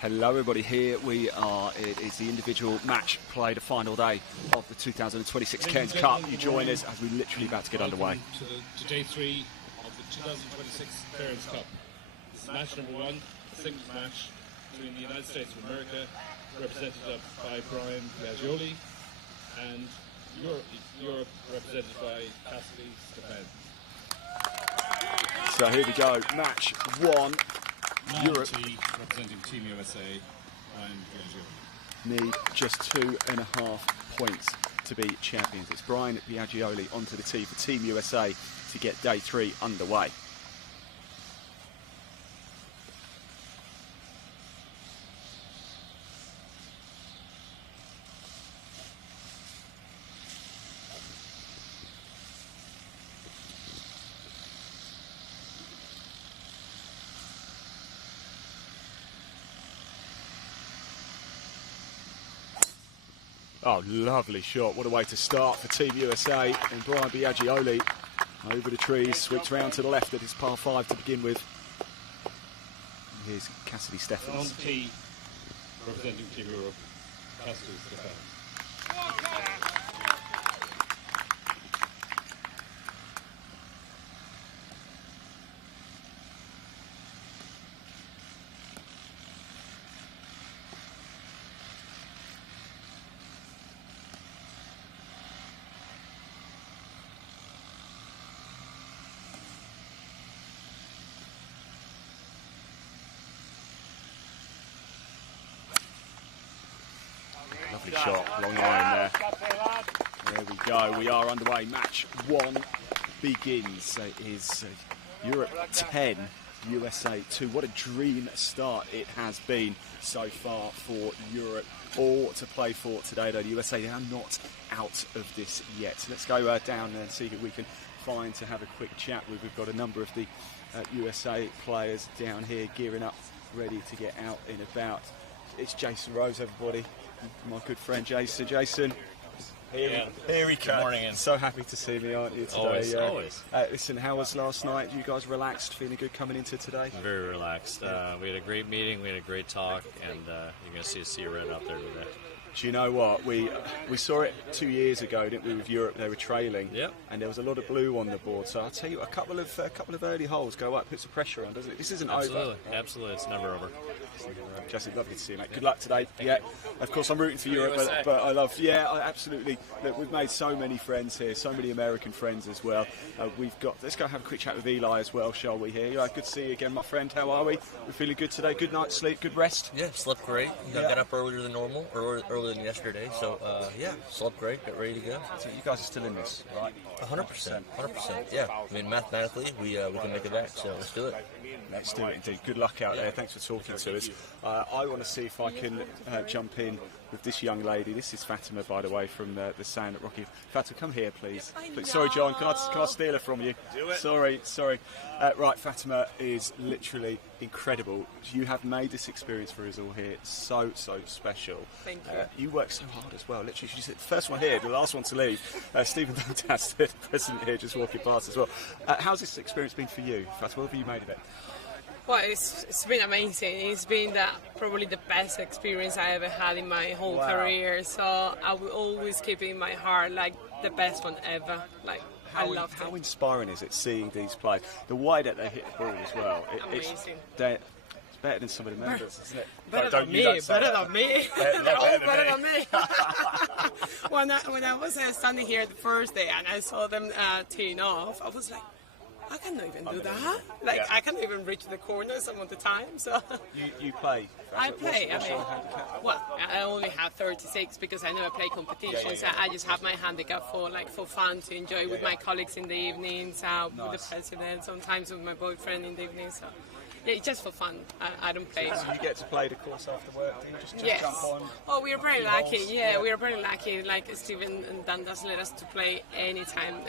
Hello everybody, here we are. It is the individual match play, the final day of the 2026 Cairns Cup. You join us as we're literally about to get underway. To day 3 of the 2026 Cairns Cup. This is match number 1, a singles match between the United States of America, represented by Brian Biagioli, and Europe represented by Cassidy Stefan. So here we go, match 1. Europe representing Team USA, Brian Biagioli. Need just 2.5 points to be champions. It's Brian Biagioli onto the tee for Team USA to get day 3 underway. Oh, lovely shot. What a way to start for Team USA. And Brian Biagioli over the trees, sweeps round to the left at his par 5 to begin with. And here's Cassidy Stefan. On tee, representing Team Europe, Cassidy Stefan. Lovely shot, long line there. There we go, we are underway. Match 1 begins. It is Europe 10, USA 2. What a dream start it has been so far for Europe. All to play for today, though. The USA, they are not out of this yet. So let's go down and see who we can find to have a quick chat with. We've got a number of the USA players down here gearing up, ready to get out and about. It's Jason Rose, everybody. My good friend Jason. Jason, here we go. Good morning. And so happy to see me, aren't you, today? Always. Listen, how was last night? You guys relaxed, feeling good coming into today? Very relaxed. We had a great meeting, we had a great talk, and you're going to see a sea red out there today. Do you know what? We saw it 2 years ago, didn't we, with Europe? They were trailing, Yep. and there was a lot of blue on the board. So I'll tell you, a couple of early holes go up, puts the pressure on, doesn't it? This isn't over. Absolutely, it's never over. Jesse, lovely to see you, mate. Good luck today. Yeah, of course I'm rooting for Europe, but I love. Yeah, absolutely. Look, we've made so many friends here, so many American friends as well. Let's go have a quick chat with Eli as well, shall we? Here, good to see you again, my friend. How are we? We're feeling good today. Good night's sleep, good rest. Yeah, slept great. Got up earlier than normal, or earlier than yesterday. So slept great. Got ready to go. So you guys are still in this, right? 100%. 100%. Yeah. I mean, mathematically, we can make it back. So let's do it. Let's do it indeed. Good luck out there. Thanks for talking to us. I want to see if I can jump in with this young lady. This is Fatima, by the way, from the San Roque. Fatima, come here, please. Sorry, John. Can I steal her from you? Do it. Sorry. Right, Fatima is literally incredible. You have made this experience for us all here so special. Thank you. You work so hard as well. Literally, she's the first one here, the last one to leave. Stephen Dantas, the president here, just walking past as well. How's this experience been for you, Fatima? What have you made of it? Well, it's been amazing. It's been probably the best experience I ever had in my whole career. So I will always keep it in my heart like the best one ever. Like I loved it. How inspiring is it seeing these players? The way that they hit the ball as well. Amazing. It's better than some of the members, isn't it? Better than me. They're all better than me. When I was standing here the first day and I saw them teeing off, I was like, I cannot even do that. I can't even reach the corner some of the time. So you play. I play. I only have 36 because I never play competitions. I just have my handicap for fun to enjoy with my colleagues in the evenings, with the president, sometimes with my boyfriend in the evenings. So it's just for fun. I don't play. So you get to play the course after work, do you? Just Yes. jump on? Oh, we are very lucky. Yeah, we are very lucky. Like Stephen and Dan does let us to play anytime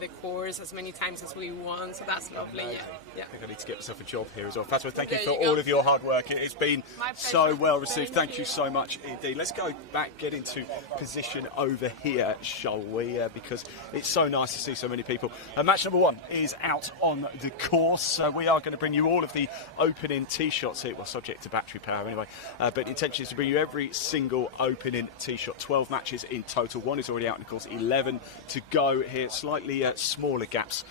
the course as many times as we want. So that's lovely. Yeah. I think I need to get myself a job here as well. Fatima, thank you There for you go. all of your hard work. It's been My so pleasure. well received. Thank Thank you so much indeed. Let's go back, get into position over here, shall we? Because it's so nice to see so many people. Match number 1 is out on the course. So we are going to bring you all of the opening tee shots here. Well, subject to battery power anyway. But the intention is to bring you every single opening tee shot. 12 matches in total. 1 is already out, and of course 11 to go here. Slightly smaller gaps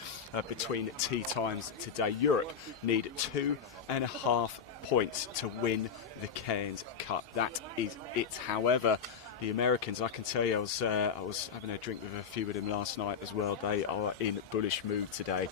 between tee times today. Europe need 2.5 points to win the Cairns Cup. That is it. However, the Americans, I can tell you, I was having a drink with a few of them last night as well. They are in bullish mood today.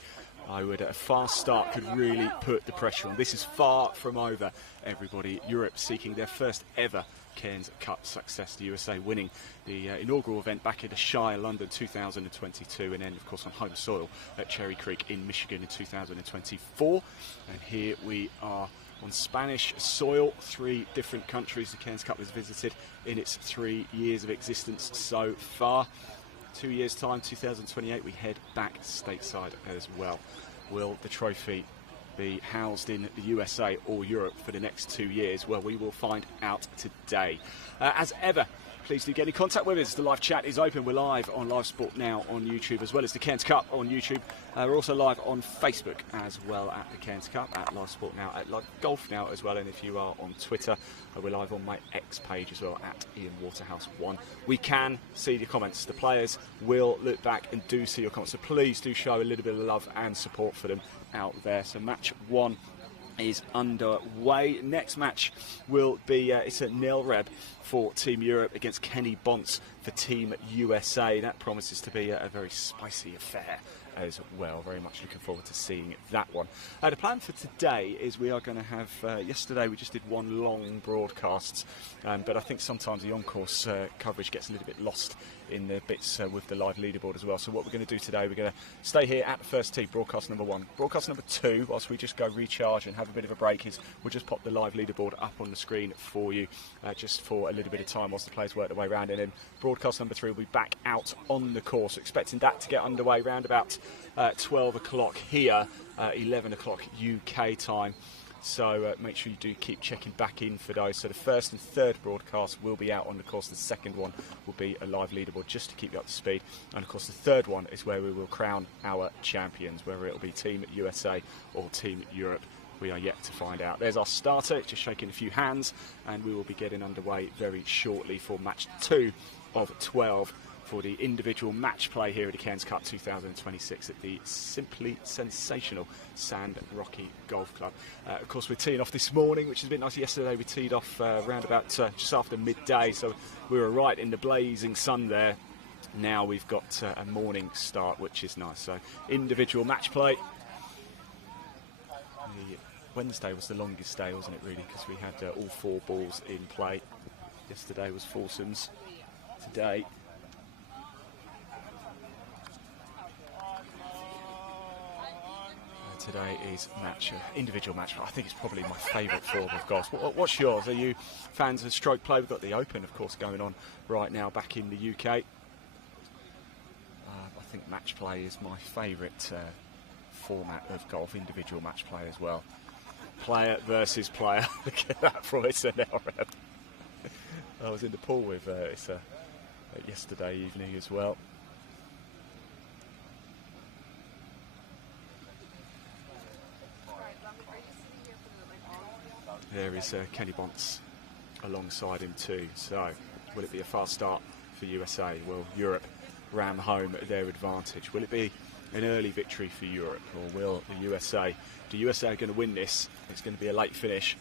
I would, a fast start could really put the pressure on. This is far from over, everybody. Europe seeking their first ever Cairns Cup success. The USA winning the inaugural event back at the Shire, London 2022, and then, of course, on home soil at Cherry Creek in Michigan in 2024. And here we are on Spanish soil. 3 different countries the Cairns Cup has visited in its 3 years of existence so far. 2 years' time, 2028, we head back stateside as well. Will the trophy be housed in the USA or Europe for the next 2 years? Well, we will find out today. As ever, please do get in contact with us. The live chat is open. We're live on Live Sport Now on YouTube, as well as the Cairns Cup on YouTube. We're also live on Facebook as well at the Cairns Cup, at Live Sport Now, at Live Golf Now as well. And if you are on Twitter, we're live on my X page as well, at Ian Waterhouse 1. We can see the comments. The players will look back and do see your comments. So please do show a little bit of love and support for them out there. So match 1 is underway. Next match will be it's a nil reb for Team Europe against Kenny Bonts for Team USA. That promises to be a very spicy affair as well. Very much looking forward to seeing that one. The plan for today is we are going to have, yesterday we just did one long broadcast, but I think sometimes the on-course coverage gets a little bit lost in the bits with the live leaderboard as well. So what we're going to do today, we're going to stay here at the first tee, broadcast number 1. Broadcast number 2, whilst we just go recharge and have a bit of a break, is we'll just pop the live leaderboard up on the screen for you, just for a little bit of time whilst the players work their way around. And then broadcast number 3 will be back out on the course. Expecting that to get underway around about 12 o'clock here, 11 o'clock UK time. So make sure you do keep checking back in for those. So the first and third broadcast will be out on the course. The second one will be a live leaderboard just to keep you up to speed. And of course the third one is where we will crown our champions, whether it will be Team USA or Team Europe. We are yet to find out. There's our starter, just shaking a few hands, and we will be getting underway very shortly for match 2 of 12 for the individual match play here at the Cairns Cup 2026 at the simply sensational San Roque Golf Club. Of course, we're teeing off this morning, which has been nice. Yesterday we teed off around about just after midday, so we were right in the blazing sun there. Now we've got a morning start, which is nice. So individual match play. Wednesday was the longest day, wasn't it, really, because we had all 4 balls in play. Yesterday was foursomes. Today is individual match. I think it's probably my favourite form of golf. What's yours? Are you fans of stroke play? We've got the Open, of course, going on right now back in the UK. I think match play is my favourite format of golf, individual match play as well. Player versus player. Look at that from SNL. I was in the pool with yesterday evening as well. There is Kenny Bonts alongside him too. So will it be a fast start for USA? Will Europe ram home their advantage? Will it be an early victory for Europe, or will the USA going to win this? It's going to be a late finish.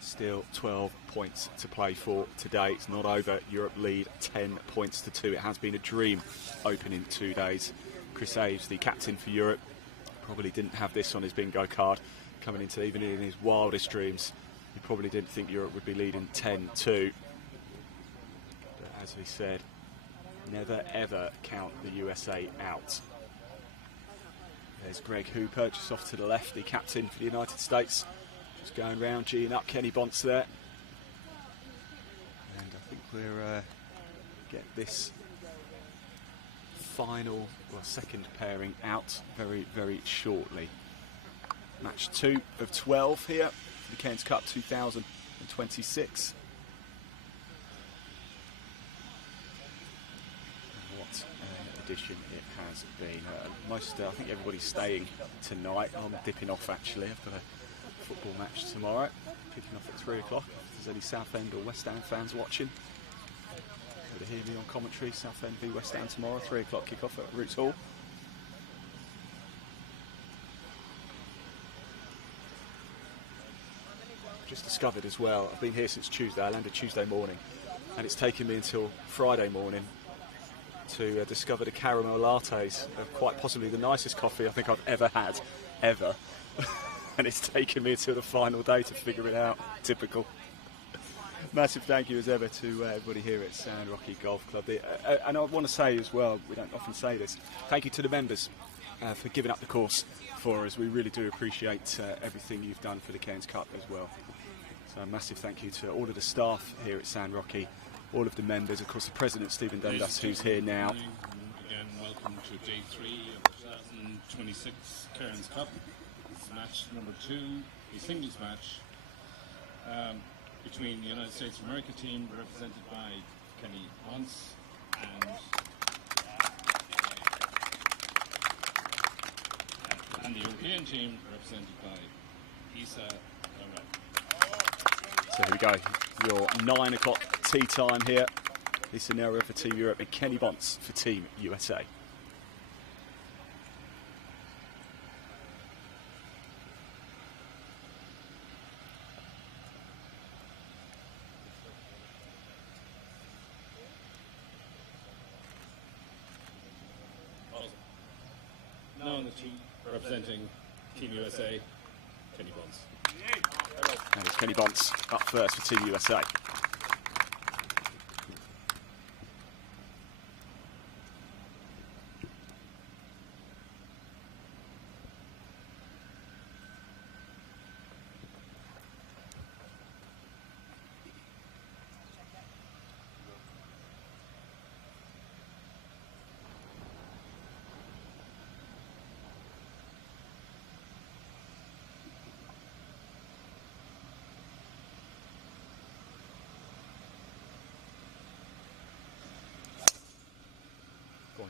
Still 12 points to play for today. It's not over. Europe lead 10 points to 2. It has been a dream opening 2 days. Chris Aves, the captain for Europe, probably didn't have this on his bingo card coming into even in his wildest dreams. He probably didn't think Europe would be leading 10-2. But as we said, Never ever count the USA out. There's Greg Hooper just off to the left, the captain for the United States. Just going round, geeing up Kenny Bonts there. And I think we're get this final, well, second pairing out very, very shortly. Match 2 of 12 here for the Cairns Cup 2026. What an edition it has been. I think everybody's staying tonight. I'm dipping off actually. I've got a football match tomorrow, kicking off at 3 o'clock. If there's any Southend or West Ham fans watching, to hear me on commentary. Southend v West Ham tomorrow, 3 o'clock kick-off at Roots Hall. Just discovered as well, I've been here since Tuesday. I landed Tuesday morning, and it's taken me until Friday morning to discover the caramel lattes of quite possibly the nicest coffee I think I've ever had, ever. And it's taken me until the final day to figure it out. Typical. Massive thank you as ever to everybody here at San Roque Golf Club. And I want to say as well, we don't often say this, thank you to the members for giving up the course for us. We really do appreciate everything you've done for the Cairns Cup as well. So a massive thank you to all of the staff here at San Roque, all of the members, of course the President Stephen Dundas, who's here now. Again, welcome to day 3 of the 2026 Cairns Cup. It's match number 2, a singles match. Between the United States of America team represented by Kenny Bonts and the European team represented by Isa Nared. So here we go, your 9 o'clock tea time here. Isa Nared for Team Europe and Kenny Bonts for Team USA. Now on the team representing Team USA, Kenny Bonts. And it's Kenny Bonts up first for Team USA.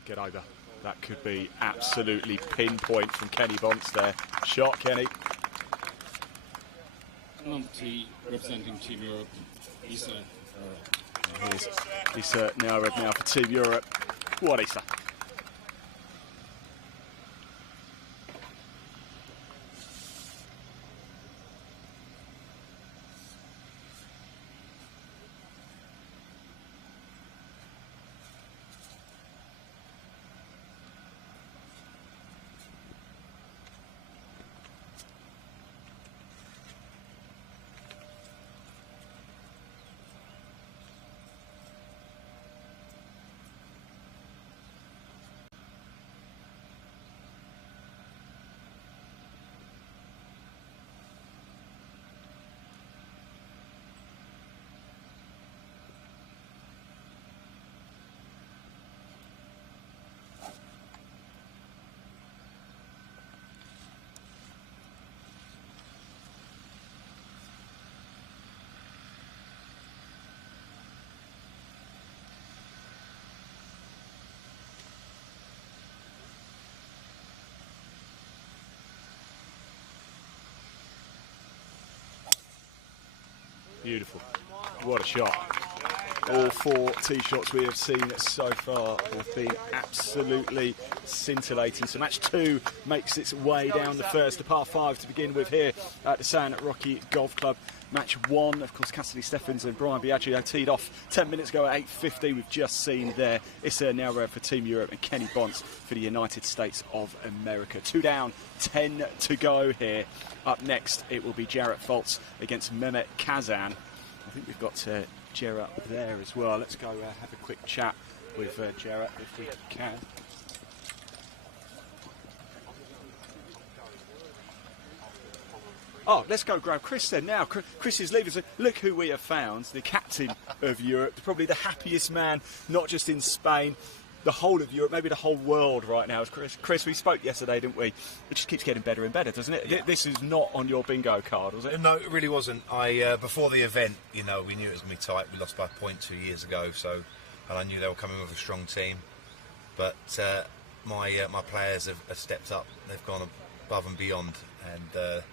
Get over. That could be absolutely pinpoint from Kenny Bonts there. Shot, Kenny. And on the tee, representing Team Europe, Isa Nared. Here's Isa Nared now for Team Europe. What Isa? Beautiful. What a shot. All 4 tee shots we have seen so far have been absolutely scintillating. So match 2 makes its way down the first, the par 5 to begin with here at the San Roque Golf Club. Match 1, of course, Cassidy Steffens and Brian Biagio teed off 10 minutes ago at 8:50. We've just seen there Isa Nared for Team Europe and Kenny Bonts for the United States of America. 2 down, 10 to go here. Up next, it will be Jarrett Foltz against Mehmet Kazan. I think we've got Jarrett there as well. Let's go have a quick chat with Jarrett if we can. Oh, let's go grab Chris then now. Chris is leaving. So look who we have found, the captain of Europe, probably the happiest man, not just in Spain, the whole of Europe, maybe the whole world right now is Chris. Chris, we spoke yesterday, didn't we? It just keeps getting better and better, doesn't it? Yeah. This is not on your bingo card, was it? No, it really wasn't. Before the event, we knew it was going to be tight. We lost by a point 2 years ago, and I knew they were coming with a strong team. But my players have stepped up. They've gone above and beyond, and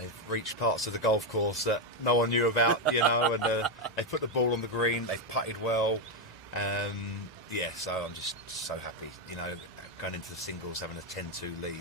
they've reached parts of the golf course that no one knew about, and they've put the ball on the green. They've putted well. So I'm just so happy, going into the singles, having a 10-2 lead.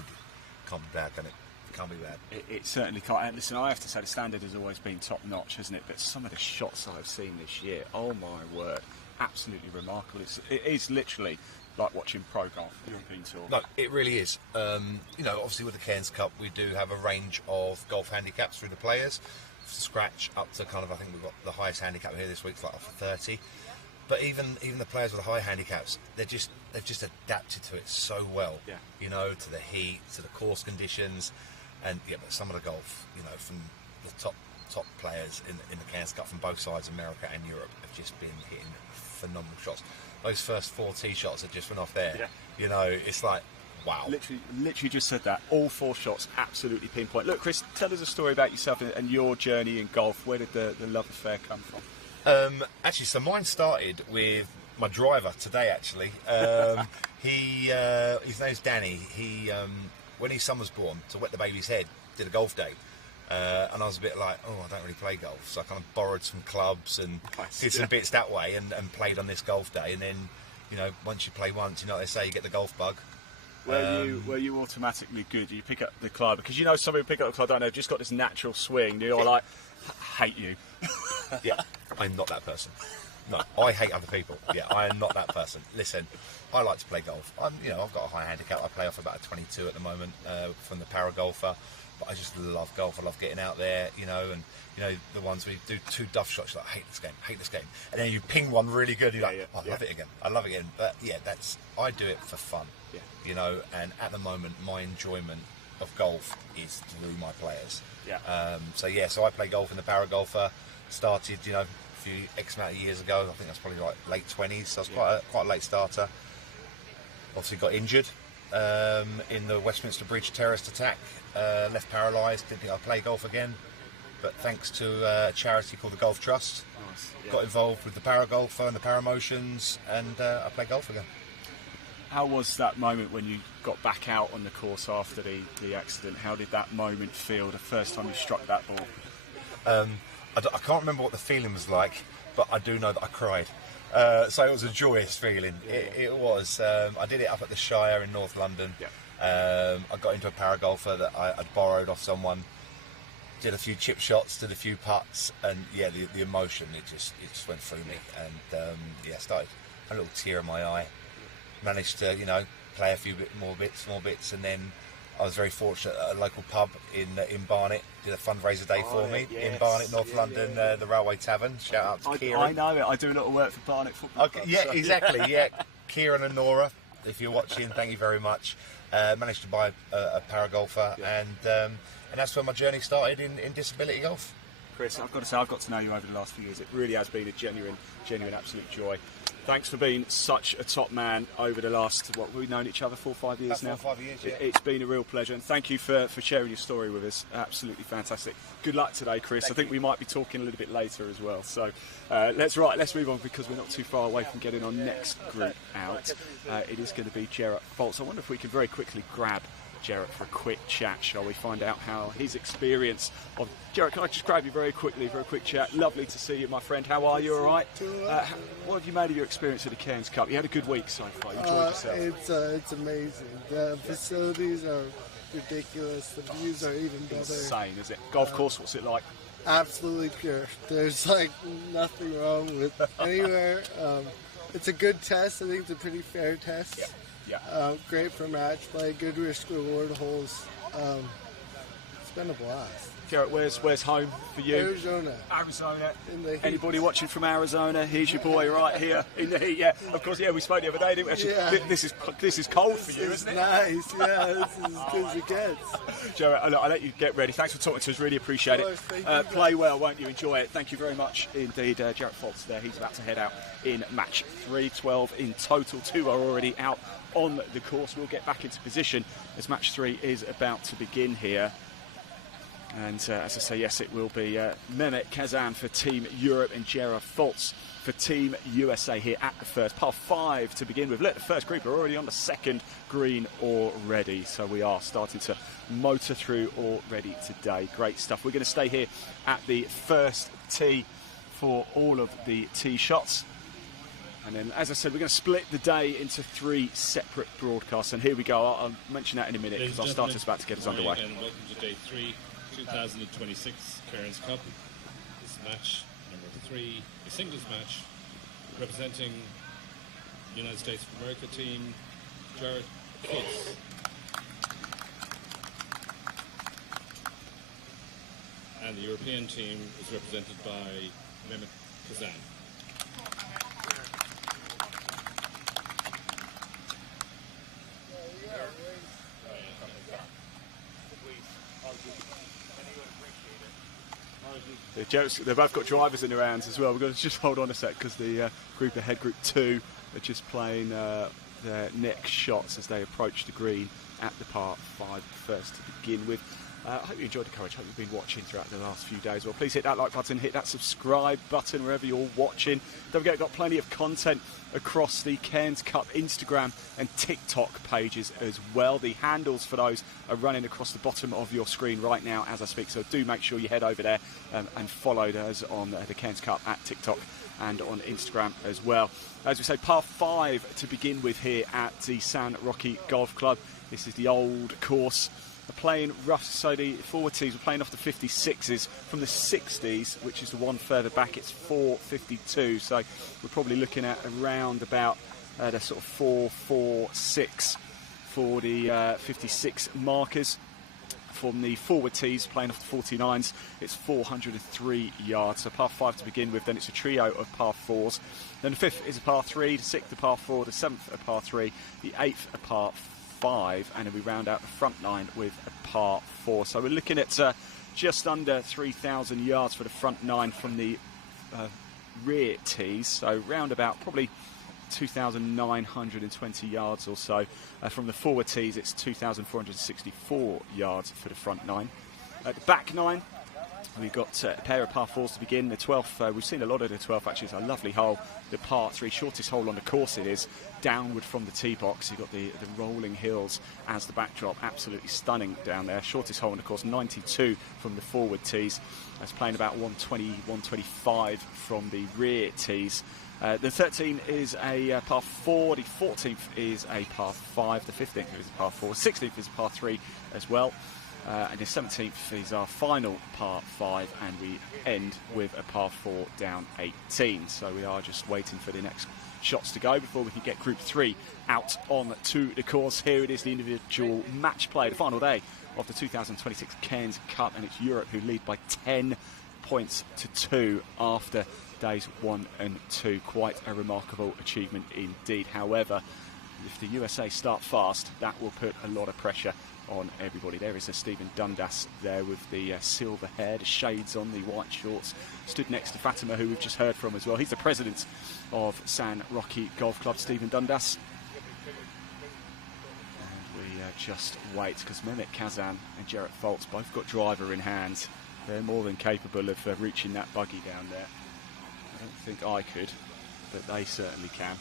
Can't be bad, can it? Can't be bad. It certainly can't. And listen, I have to say the standard has always been top notch, hasn't it? But some of the shots I've seen this year, oh my word, absolutely remarkable. It is literally like watching pro golf, European Tour. No, it really is. Obviously with the Cairns Cup, we do have a range of golf handicaps through the players, scratch up to kind of, I think we've got the highest handicap here this week, it's like off of 30. But even the players with the high handicaps, they've just adapted to it so well. Yeah. To the heat, to the course conditions, and but some of the golf, from the top players in the Cairns Cup from both sides, America and Europe, have just been hitting phenomenal shots. Those first 4 tee shots that just went off there, it's like, wow. Literally just said that. All 4 shots absolutely pinpoint. Look, Chris, tell us a story about yourself and your journey in golf. Where did the love affair come from? Actually, so mine started with my driver today, actually. His name's Danny. He, when his son was born, to wet the baby's head, did a golf day. And I was a bit like, I don't really play golf. So I kind of borrowed some clubs and did some bits that way and played on this golf day. And then, once you play once, they say you get the golf bug. Were you automatically good? You pick up the club because some people pick up the club, don't know, just got this natural swing. You're like, hate you. Yeah, I'm not that person. No, I hate other people. Yeah, I am not that person. Listen, I like to play golf. I've got a high handicap. I play off about a 22 at the moment from the para golfer. But I just love golf. I love getting out there, and the ones where you do 2 duff shots, you're like, hate this game, and then you ping one really good. You're like, I love it again. But I do it for fun. Yeah. And at the moment, my enjoyment of golf is through my players. Yeah. So I play golf in the para golfer. Started, a few X amount of years ago. I think that's probably like late 20s. So I was quite a late starter. Obviously got injured in the Westminster Bridge terrorist attack. Left paralysed. Didn't think I'd play golf again. But thanks to a charity called the Golf Trust, got involved with the para golfer and the para motions, and I play golf again. How was that moment when you got back out on the course after the accident? How did that moment feel the first time you struck that ball? I can't remember what the feeling was like, but I do know that I cried. So it was a joyous feeling. It was. I did it up at the Shire in North London. I got into a para golfer that I'd borrowed off someone. Did a few chip shots, did a few putts, and the emotion it just went through me, and started a little tear in my eye. Managed to play a few more bits, and then I was very fortunate at a local pub in Barnet. Did a fundraiser day for me in Barnet, North London, the Railway Tavern. Shout out to Kieran. I know it. I do a lot of work for Barnet Football Club. Yeah, exactly. Yeah, Kieran and Nora, if you're watching, thank you very much. Managed to buy a para golfer, and that's where my journey started in disability golf. Chris, I've got to say, I've got to know you over the last few years. It really has been a genuine absolute joy. Thanks for being such a top man over the last, we've known each other 4 or 5 years now? 4 or 5 years, yeah. It's been a real pleasure, and thank you for sharing your story with us. Absolutely fantastic. Good luck today, Chris. I think we might be talking a little bit later as well. So let's move on, because we're not too far away from getting our next group out. It is going to be Jarrett Foltz. I wonder if we can very quickly grab Jarrett for a quick chat, shall we? Find out how his experience of... Jarrett, can I just grab you very quickly for a quick chat? Lovely to see you, my friend. How are you? All right? What have you made of your experience at the Cairns Cup? You had a good week so far. You enjoyed yourself? It's amazing. The facilities are ridiculous. The views are even better. Insane, is it? Golf course, what's it like? Absolutely pure. There's nothing wrong with anywhere. It's a good test. I think it's a pretty fair test. Yeah. Great for match play. Good risk reward holes. It's been a blast. Garrett, where's home for you? Arizona. Arizona. In the heat. Anybody watching from Arizona? Here's your boy right here in the heat. Yeah, of course. Yeah, we spoke the other day, didn't we? Actually, Yeah. This is cold for you, isn't it? Nice. Yeah, this is as good as it gets. Jarrett, I'll let you get ready. Thanks for talking to us. Really appreciate Of it. course, thank you, Play well, won't you? Enjoy it. Thank you very much indeed. Jarrett Foltz there. He's about to head out in match 3. 12 in total. 2 are already out on the course. We'll get back into position as match 3 is about to begin here. And as I say, yes, it will be Mehmet Kazan for Team Europe and Jarrett Foltz for Team USA here at the first. Par 5 to begin with. Look, the first group are already on the second green already. So we are starting to motor through already today. Great stuff. We're going to stay here at the first tee for all of the tee shots. And then, as I said, we're going to split the day into 3 separate broadcasts. And here we go. I'll mention that in a minute because our starter's about to get us underway. And welcome to day 3, 2026 Cairns Cup. This match, number 3, a singles match, representing the United States of America team, Jarrett Foltz. And the European team is represented by Mehmet Kazan. They've both got drivers in their hands as well. We're going to just hold on a sec because the group ahead, Group 2, are just playing their next shots as they approach the green at the par 5 first to begin with. I hope you enjoyed the coverage. I hope you've been watching throughout the last few days. Well, please hit that like button, hit that subscribe button wherever you're watching. Don't forget, we've got plenty of content across the Cairns Cup Instagram and TikTok pages as well. The handles for those are running across the bottom of your screen right now as I speak. So do make sure you head over there and follow us on the Cairns Cup at TikTok and on Instagram as well. As we say, par 5 to begin with here at the San Roque Golf Club. This is the old course. They're playing rough, so the forward tees are playing off the 56s from the 60s, which is the one further back. It's 452, so we're probably looking at around about the sort of 446 for the 56 markers. From the forward tees, playing off the 49s, it's 403 yards. So par 5 to begin with, then it's a trio of par 4s. Then the 5th is a par 3, the 6th a par 4, the 7th a par 3, the 8th a par 5, and then we round out the front 9 with a par 4. So we're looking at just under 3,000 yards for the front 9 from the rear tees. So round about probably 2,920 yards or so. From the forward tees, it's 2,464 yards for the front 9. At the back 9, we've got a pair of par 4s to begin. The 12th, we've seen a lot of the 12th actually. It's a lovely hole. The par 3, shortest hole on the course it is, downward from the tee box. You've got the rolling hills as the backdrop. Absolutely stunning down there. Shortest hole on the course, 92 from the forward tees. That's playing about 120, 125 from the rear tees. The 13th is a par 4, the 14th is a par 5, the 15th is a par 4, 16th is a par 3 as well. And the 17th is our final par 5, and we end with a par 4 down 18. So we are just waiting for the next shots to go before we can get Group 3 out on to the course. Here it is, the individual match play, the final day of the 2026 Cairns Cup, and it's Europe who lead by 10 points to 2 after days 1 and 2. Quite a remarkable achievement indeed. However, if the USA start fast, that will put a lot of pressure on everybody. There is a Stephen Dundas there with the silver hair, the shades on, the white shorts, stood next to Fatima, who we've just heard from as well. He's the president of San Roque Golf Club, Stephen Dundas. And we just wait, because Mehmet Kazan and Jarrett Foltz both got driver in hand. They're more than capable of reaching that buggy down there. I don't think I could, but they certainly can.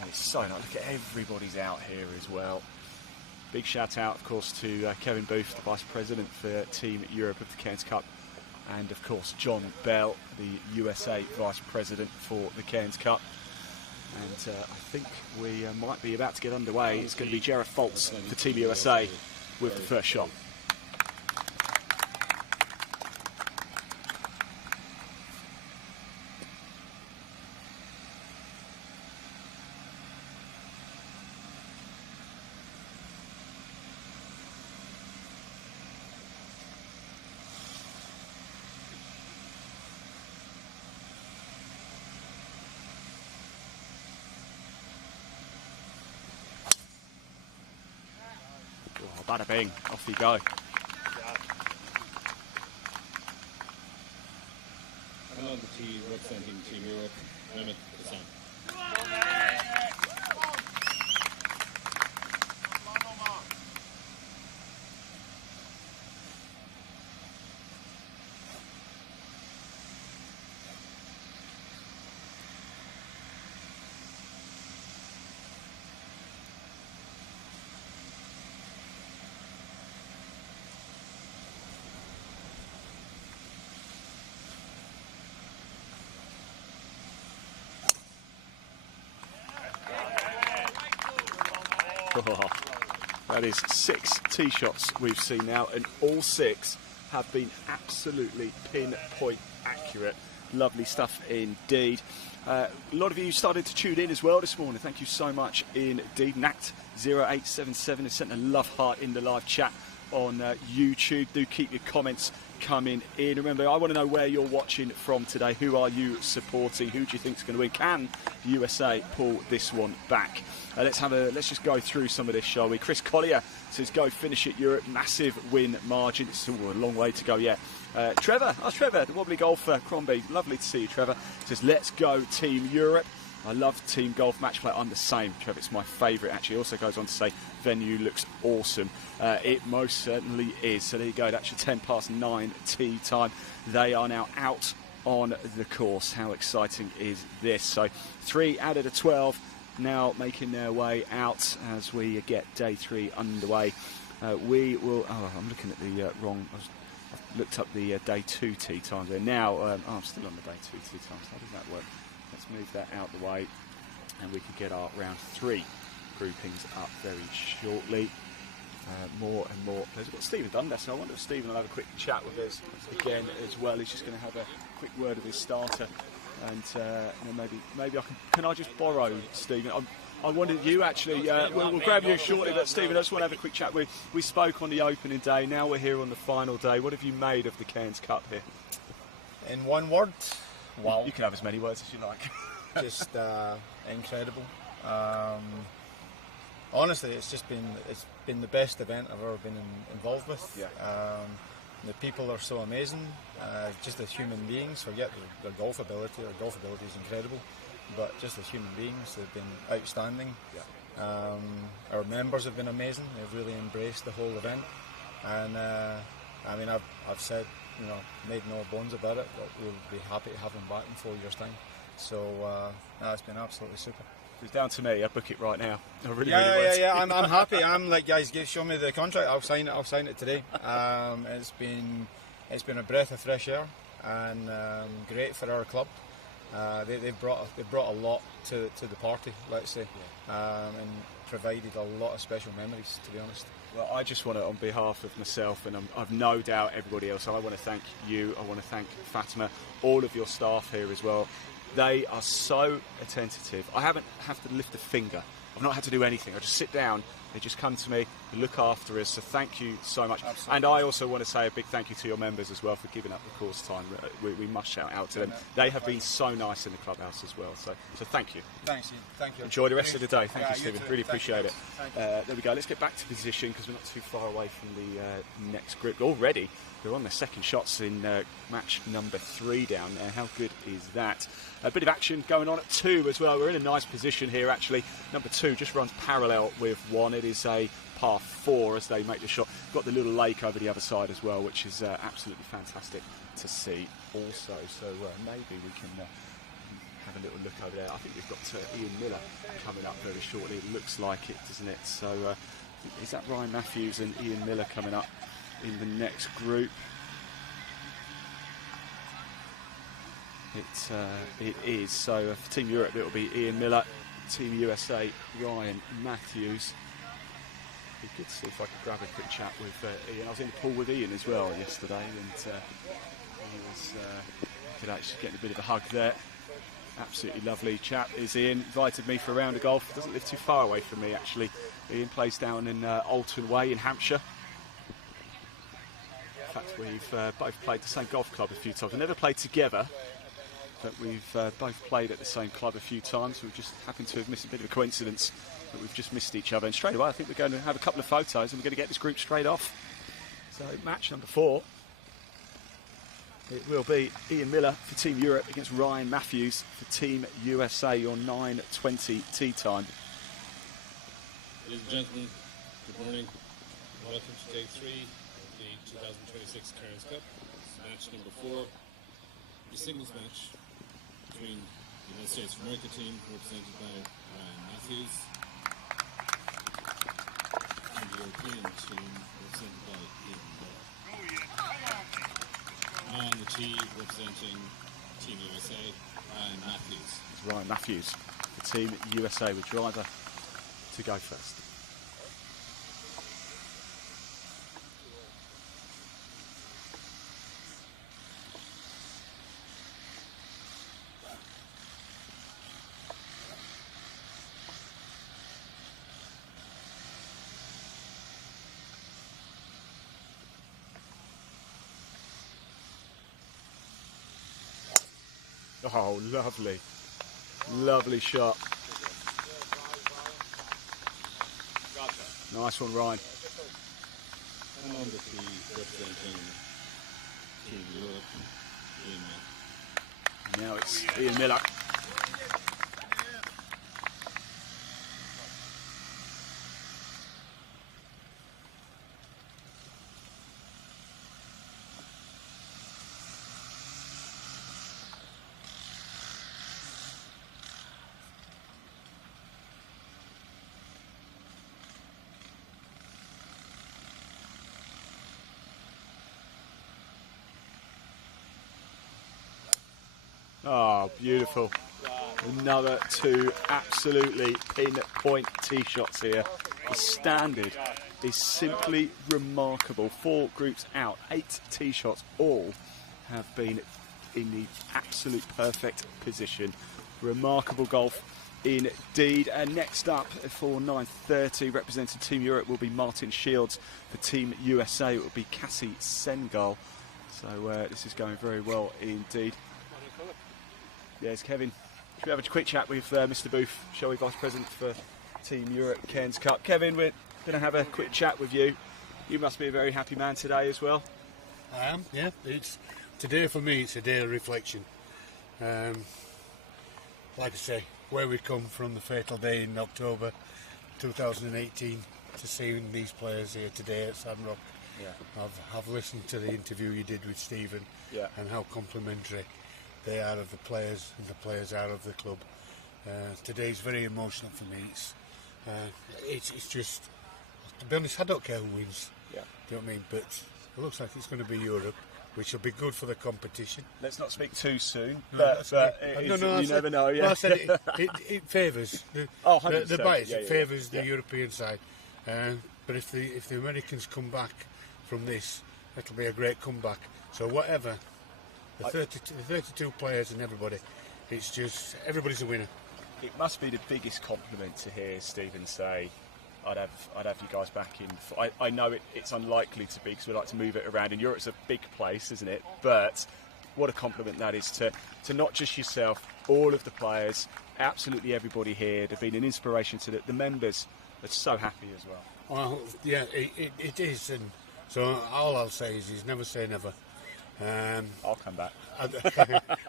And it's so nice. Look at everybody's out here as well. Big shout out, of course, to Kevin Booth, the Vice President for Team Europe of the Cairns Cup, and of course John Bell, the USA Vice President for the Cairns Cup. And I think we might be about to get underway. It's going to be Jarrett Foltz for Team USA with the first shot. bada bing, off you go. And on the tee, representing Team Europe, Mehmet Hassan. Oh, that is 6 tee shots we've seen now, and all 6 have been absolutely pinpoint accurate. Lovely stuff indeed. A lot of you started to tune in as well this morning. Thank you so much indeed. Nact0877 has sent a love heart in the live chat on YouTube. Do keep your comments coming in. Remember, I want to know where you're watching from today. Who are you supporting? Who do you think is going to win? Can the USA pull this one back? Let's just go through some of this, shall we? Chris Collier says, go finish it, Europe. Massive win margin. It's still a long way to go yet. Trevor, the wobbly golfer, Crombie. Lovely to see you, Trevor. Says, let's go Team Europe. I love team golf match play. I'm the same, Trevor. It's my favourite, actually. Also goes on to say, venue looks awesome. It most certainly is. So there you go. That's your 9:10 tee time. They are now out on the course. How exciting is this? So 3 out of the 12 now making their way out as we get day 3 underway. We will. Oh, I'm looking at the wrong. I've looked up the day 2 tee times there. Now I'm still on the day 2 tee times. How does that work? Let's move that out the way, and we can get our round 3 groupings up very shortly. More and more players. We've got Stephen Dundas, so I wonder if Stephen will have a quick chat with us again as well. He's just going to have a quick word of his starter, and maybe I can I just borrow Stephen? I wanted you actually. We'll grab you shortly, but Stephen, I just want to have a quick chat. We spoke on the opening day. Now we're here on the final day. What have you made of the Cairns Cup here? In one word, wow. You can have as many words as you like. Just incredible. Honestly, it's been the best event I've ever been involved with. Yeah. The people are so amazing, just as human beings. Forget their golf ability. Their golf ability is incredible, but just as human beings, they've been outstanding. Yeah. Our members have been amazing. They've really embraced the whole event, and I mean, I've said, made no bones about it, but we'll be happy to have them back in 4 years' time. So it's been absolutely super. If it's down to me, I'd book it right now. I really would. Yeah. I'm happy. I'm like, guys, show me the contract. I'll sign it today. It's been a breath of fresh air, and great for our club. They've brought a lot to the party, let's say, and provided a lot of special memories, to be honest. Well, I just want to, on behalf of myself, and I've no doubt everybody else, I want to thank you, I want to thank Fatima, all of your staff here as well. They are so attentive. I haven't had to lift a finger. I've not had to do anything. I just sit down, they just come to me, they look after us, so thank you so much. Absolutely. And I also want to say a big thank you to your members as well for giving up the course time. We must shout out to them. They have been so nice in the clubhouse as well, so thank you. Thanks, Ian. Thank you. Enjoy the rest of the day. Thank you, Stephen. Really appreciate it. There we go. Let's get back to position because we're not too far away from the next group. Already, they're on their second shots in match number 3 down there. How good is that? A bit of action going on at 2 as well. We're in a nice position here, actually. Number 2 just runs parallel with 1. It is a par 4 as they make the shot. Got the little lake over the other side as well, which is absolutely fantastic to see also. So maybe we can have a little look over there. I think we've got Ian Miller coming up very shortly. It looks like it, doesn't it? So is that Ryan Matthews and Ian Miller coming up in the next group? It is. So for Team Europe, it'll be Ian Miller. Team USA, Ryan Matthews. It'd be good to see if I could grab a quick chat with Ian. I was in the pool with Ian as well yesterday, and could actually get a bit of a hug there. Absolutely lovely chap is Ian. Invited me for a round of golf. Doesn't live too far away from me, actually. Ian plays down in Alton Way in Hampshire. In fact, we've both played the same golf club a few times. We've never played together, but we've both played at the same club a few times. We've just happened to have missed a bit of a coincidence but we've just missed each other. And straight away, I think we're going to have a couple of photos and we're going to get this group straight off. So match number 4. It will be Ian Miller for Team Europe against Ryan Matthews for Team USA, your 9:20 tee time. Ladies and gentlemen, good morning. Welcome to day 3 of the 2026 Cairns Cup. It's match number 4, the singles match between the United States of America team, represented by Ryan Matthews, and the European team, represented by Ian Miller. On the tee, representing Team USA, Ryan Matthews. It's Ryan Matthews for Team USA with driver to go first. Oh, lovely. Lovely shot. Nice one, Ryan. And on the tee, representing Team Europe, Ian Miller. Now it's Ian Miller. Oh, beautiful. Another 2 absolutely pinpoint tee shots here. The standard is simply remarkable. 4 groups out, 8 tee shots, all have been in the absolute perfect position. Remarkable golf indeed. And next up for 9:30, representing Team Europe will be Martin Shields. For Team USA, it will be Cassie Sengal. So this is going very well indeed. Yes, Kevin. Should we have a quick chat with Mr. Booth, shall we, Vice President for Team Europe Cairns Cup? Kevin, we're going to have a quick chat with you. You must be a very happy man today as well. I am, yeah. Today for me, it's a day of reflection. Like I say, where we come from, the fatal day in October 2018, to seeing these players here today at San Roque. Yeah. I've listened to the interview you did with Stephen, yeah, and how complimentary they are of the players and the players are of the club. Today's very emotional for me. It's just, to be honest, I don't care who wins. Yeah. Do you know what I mean? But it looks like it's going to be Europe, which will be good for the competition. Let's not speak too soon, No, you never know. Yeah. Well, I said it favours the bias. Yeah, it favours the European side. But if the Americans come back from this, it'll be a great comeback. So whatever. The 32 players and everybody, it's just, everybody's a winner. It must be the biggest compliment to hear Stephen say, I'd have you guys back in. I know it's unlikely to be, because we like to move it around. In Europe, it's a big place, isn't it? But what a compliment that is to not just yourself, all of the players, absolutely everybody here. They've been an inspiration to the members. They're so happy as well. Well, yeah, it is. And so all I'll say is never say never. I'll come back.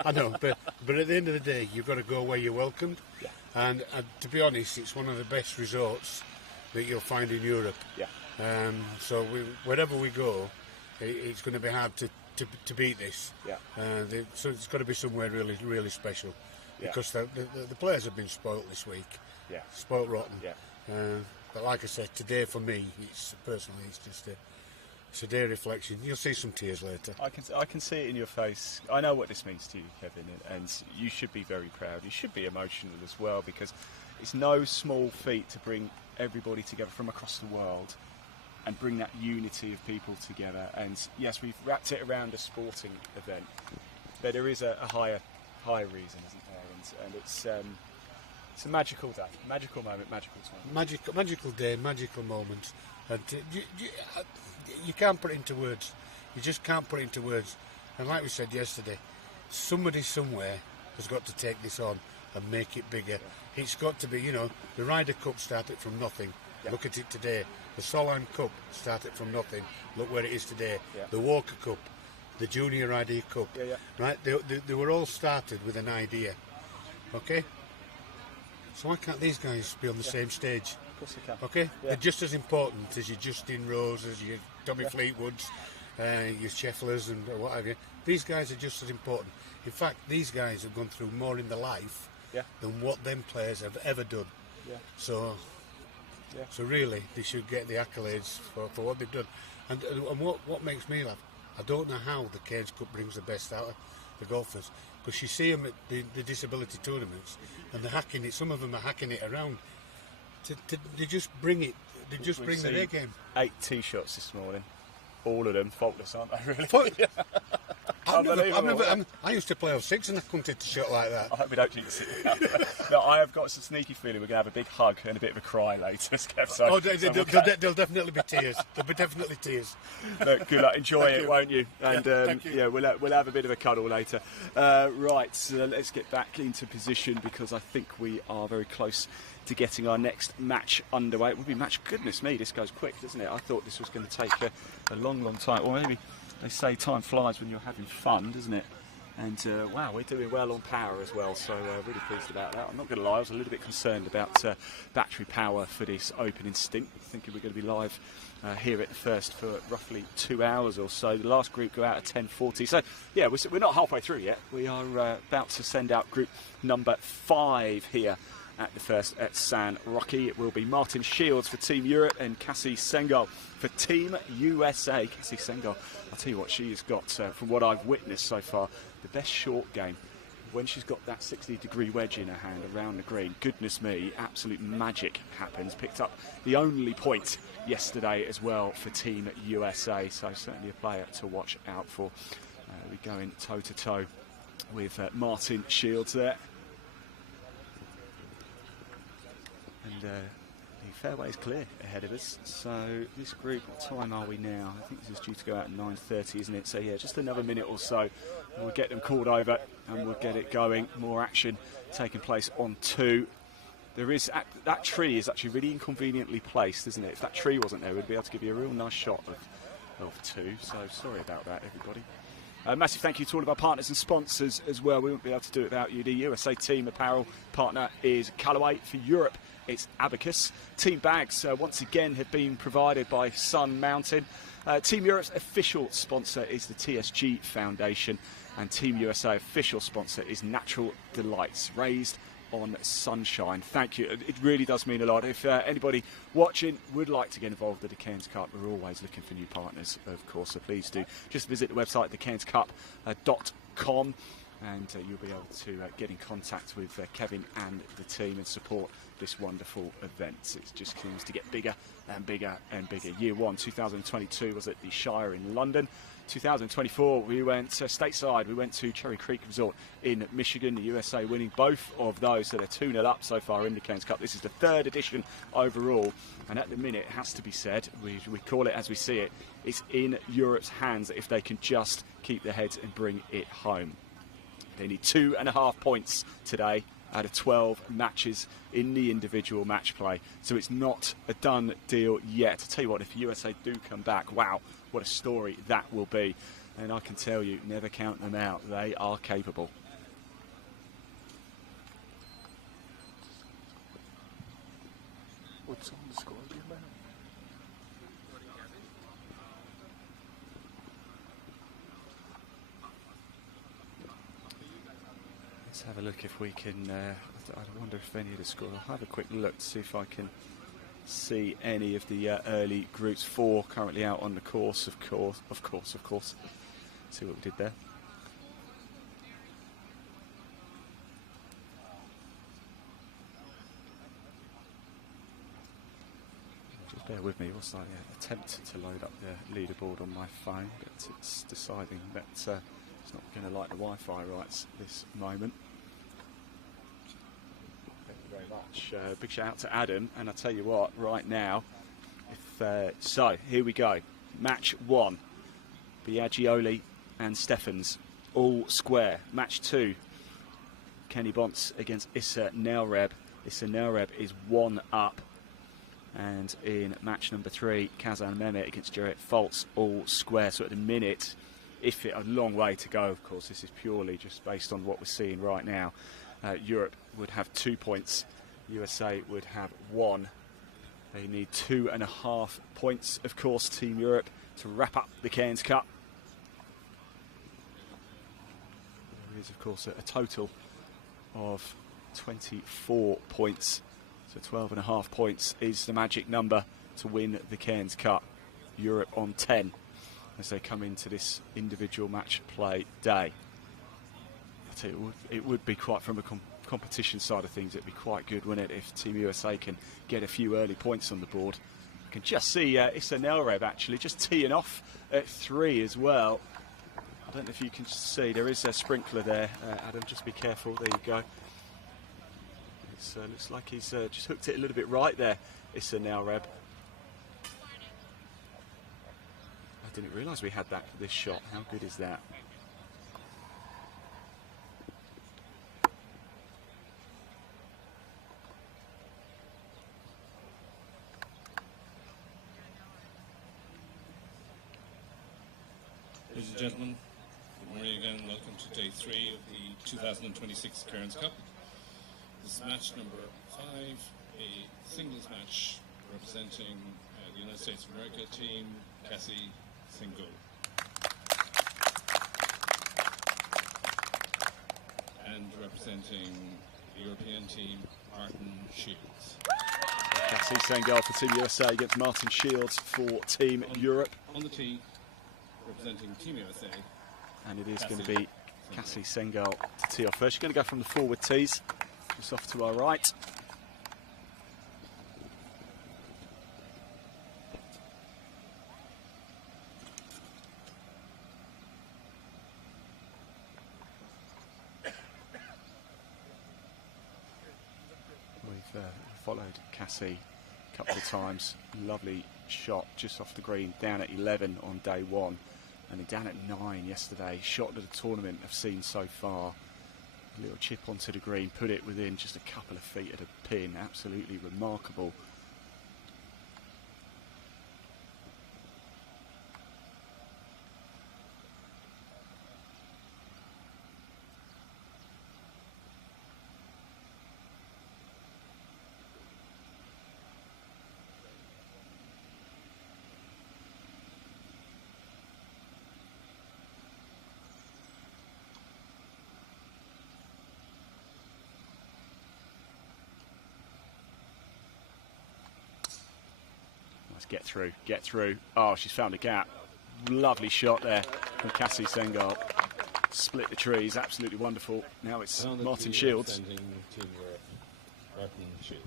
I know, but at the end of the day, you've got to go where you're welcomed. Yeah. And to be honest, it's one of the best resorts that you'll find in Europe. Yeah. So wherever we go, it's going to be hard to beat this. Yeah. So it's got to be somewhere really, really special. Yeah. Because the players have been spoilt this week. Yeah. Spoilt rotten. Yeah. But like I said, today for me, it's just it's a day of reflection. You'll see some tears later. I can see it in your face. I know what this means to you, Kevin, and you should be very proud. You should be emotional as well, because it's no small feat to bring everybody together from across the world and bring that unity of people together. And yes, we've wrapped it around a sporting event, but there is a higher reason, isn't there? And it's a magical day, magical moment, magical time. Magical day, magical moment. And you can't put it into words. You just can't put it into words. And like we said yesterday, somebody somewhere has got to take this on and make it bigger. it's got to be, you know, the Ryder Cup started from nothing. Yeah. Look at it today. The Solheim Cup started from nothing. Look where it is today. Yeah. The Walker Cup, the Junior ID Cup, right? They were all started with an idea. Okay? So why can't these guys be on the same stage? Of course they can. Okay? Yeah. They're just as important as your Justin Rose, as your Tommy Fleetwoods, your Schefflers and what have you. These guys are just as important. In fact, these guys have gone through more in their life than what them players have ever done. Yeah. So really, they should get the accolades for what they've done. And what makes me laugh, I don't know how the Cairns Cup brings the best out of the golfers, because you see them at the disability tournaments, and they're hacking it. Some of them are hacking it around. They just bring it. They just bring the A game. 8 tee shots this morning. All of them faultless, aren't they? Really? I used to play on 6 and I couldn't hit a shot like that. I hope we don't jinx it. No, I have got some sneaky feeling we're going to have a big hug and a bit of a cry later, Skev. So, there'll definitely be tears. There'll be definitely tears. Look, good luck. Enjoy it, you. won't you? And thank you. yeah, we'll have a bit of a cuddle later. Right, so let's get back into position, because I think we are very close to getting our next match underway. It will be match. Goodness me, this goes quick, doesn't it? I thought this was going to take a long, long time. Or maybe they say time flies when you're having fun, doesn't it? And wow, we're doing well on power as well, so really pleased about that. I'm not going to lie, I was a little bit concerned about battery power for this opening stint, thinking we're going to be live here at the first for roughly 2 hours or so. The last group go out at 10:40, so yeah, we're not halfway through yet. We are about to send out group number 5 here at the first at San Roque. It will be Martin Shields for Team Europe and Cassie Sengal for Team USA. Cassie Sengal, I'll tell you what, she has got, from what I've witnessed so far, the best short game. When she's got that 60-degree wedge in her hand around the green, goodness me, absolute magic happens. Picked up the only point yesterday as well for Team USA, so certainly a player to watch out for. We're going toe-to-toe with Martin Shields there. And the fairway is clear ahead of us. So this group, what time are we now? I think this is due to go out at 9:30, isn't it? So yeah, just another minute or so, and we'll get them called over and we'll get it going. More action taking place on 2. There is that tree is actually really inconveniently placed, isn't it? If that tree wasn't there, we'd be able to give you a real nice shot of 2. So sorry about that, everybody. Massive thank you to all of our partners and sponsors as well. We wouldn't be able to do it without you. The USA Team Apparel partner is Callaway. For Europe, it's Abacus. Team bags, once again, have been provided by Sun Mountain. Team Europe's official sponsor is the TSG Foundation. And Team USA official sponsor is Natural Delights, raised on sunshine. Thank you. It really does mean a lot. If anybody watching would like to get involved with the Cairns Cup, we're always looking for new partners, of course, so please do. Just visit the website, thecairnscup.com, and you'll be able to get in contact with Kevin and the team and support this wonderful event. It just seems to get bigger and bigger and bigger. Year 1, 2022, was at the Shire in London. 2024, we went stateside. We went to Cherry Creek Resort in Michigan, the USA winning both of those, so they're 2-0 up so far in the Cairns Cup. This is the 3rd edition overall, and at the minute, it has to be said, we call it as we see it, it's in Europe's hands if they can just keep their heads and bring it home. They need 2.5 points today out of 12 matches in the individual match play, so it's not a done deal yet. I tell you what, if USA do come back, wow, what a story that will be. And I can tell you, never count them out. They are capable. What's on the score, man? Let's have a look if we can. I wonder if any of the score. I'll have a quick look to see if I can see any of the early groups. 4 currently out on the course, of course. See what we did there. Just bear with me whilst I attempt to load up the leaderboard on my phone, but it's deciding that it's not going to like the Wi-Fi rights this moment. Very much. Big shout out to Adam, and I tell you what, right now, so here we go. Match 1, Biaggioli and Steffens, all square. Match 2, Kenny Bonts against Issa Nailreb. Isenareb is 1 up. And in match number 3, Kazan Mehmet against Jarrett Foltz, all square. So at the minute, if it a long way to go, of course, this is purely just based on what we're seeing right now. Europe would have 2 points. USA would have 1. They need 2.5 points, of course, Team Europe, to wrap up the Cairns Cup. There is, of course, a total of 24 points. So 12.5 points is the magic number to win the Cairns Cup. Europe on 10 as they come into this individual match play day. I tell you, it would be quite, from a competition side of things, it'd be quite good, wouldn't it, if Team USA can get a few early points on the board. You can just see Isenareb actually just teeing off at 3 as well. I don't know if you can see, there is a sprinkler there, Adam, just be careful, there you go. It looks like he's just hooked it a little bit right there, Isenareb. I didn't realise we had this shot. How good is that? Ladies and gentlemen, good morning again. Welcome to day 3 of the 2026 Cairns Cup. This is match number 5, a singles match representing the United States of America team, Cassie Singo. And representing the European team, Martin Shields. Cassie Sengal for Team USA against Martin Shields for Team Europe. On the tee, representing Team USA. And it is going to be Cassie Sengal to tee off first. She's going to go from the forward tees, just off to our right. We've followed Cassie a couple of times. Lovely shot just off the green, down at 11 on day 1. And then down at 9 yesterday. Shot that the tournament have seen so far. A little chip onto the green, put it within just a couple of feet of the pin. Absolutely remarkable. Get through, get through. Oh, she's found a gap. Lovely shot there from Cassie Sengal. Split the trees, absolutely wonderful. Now it's Martin Shields. Team Europe, Martin Shields.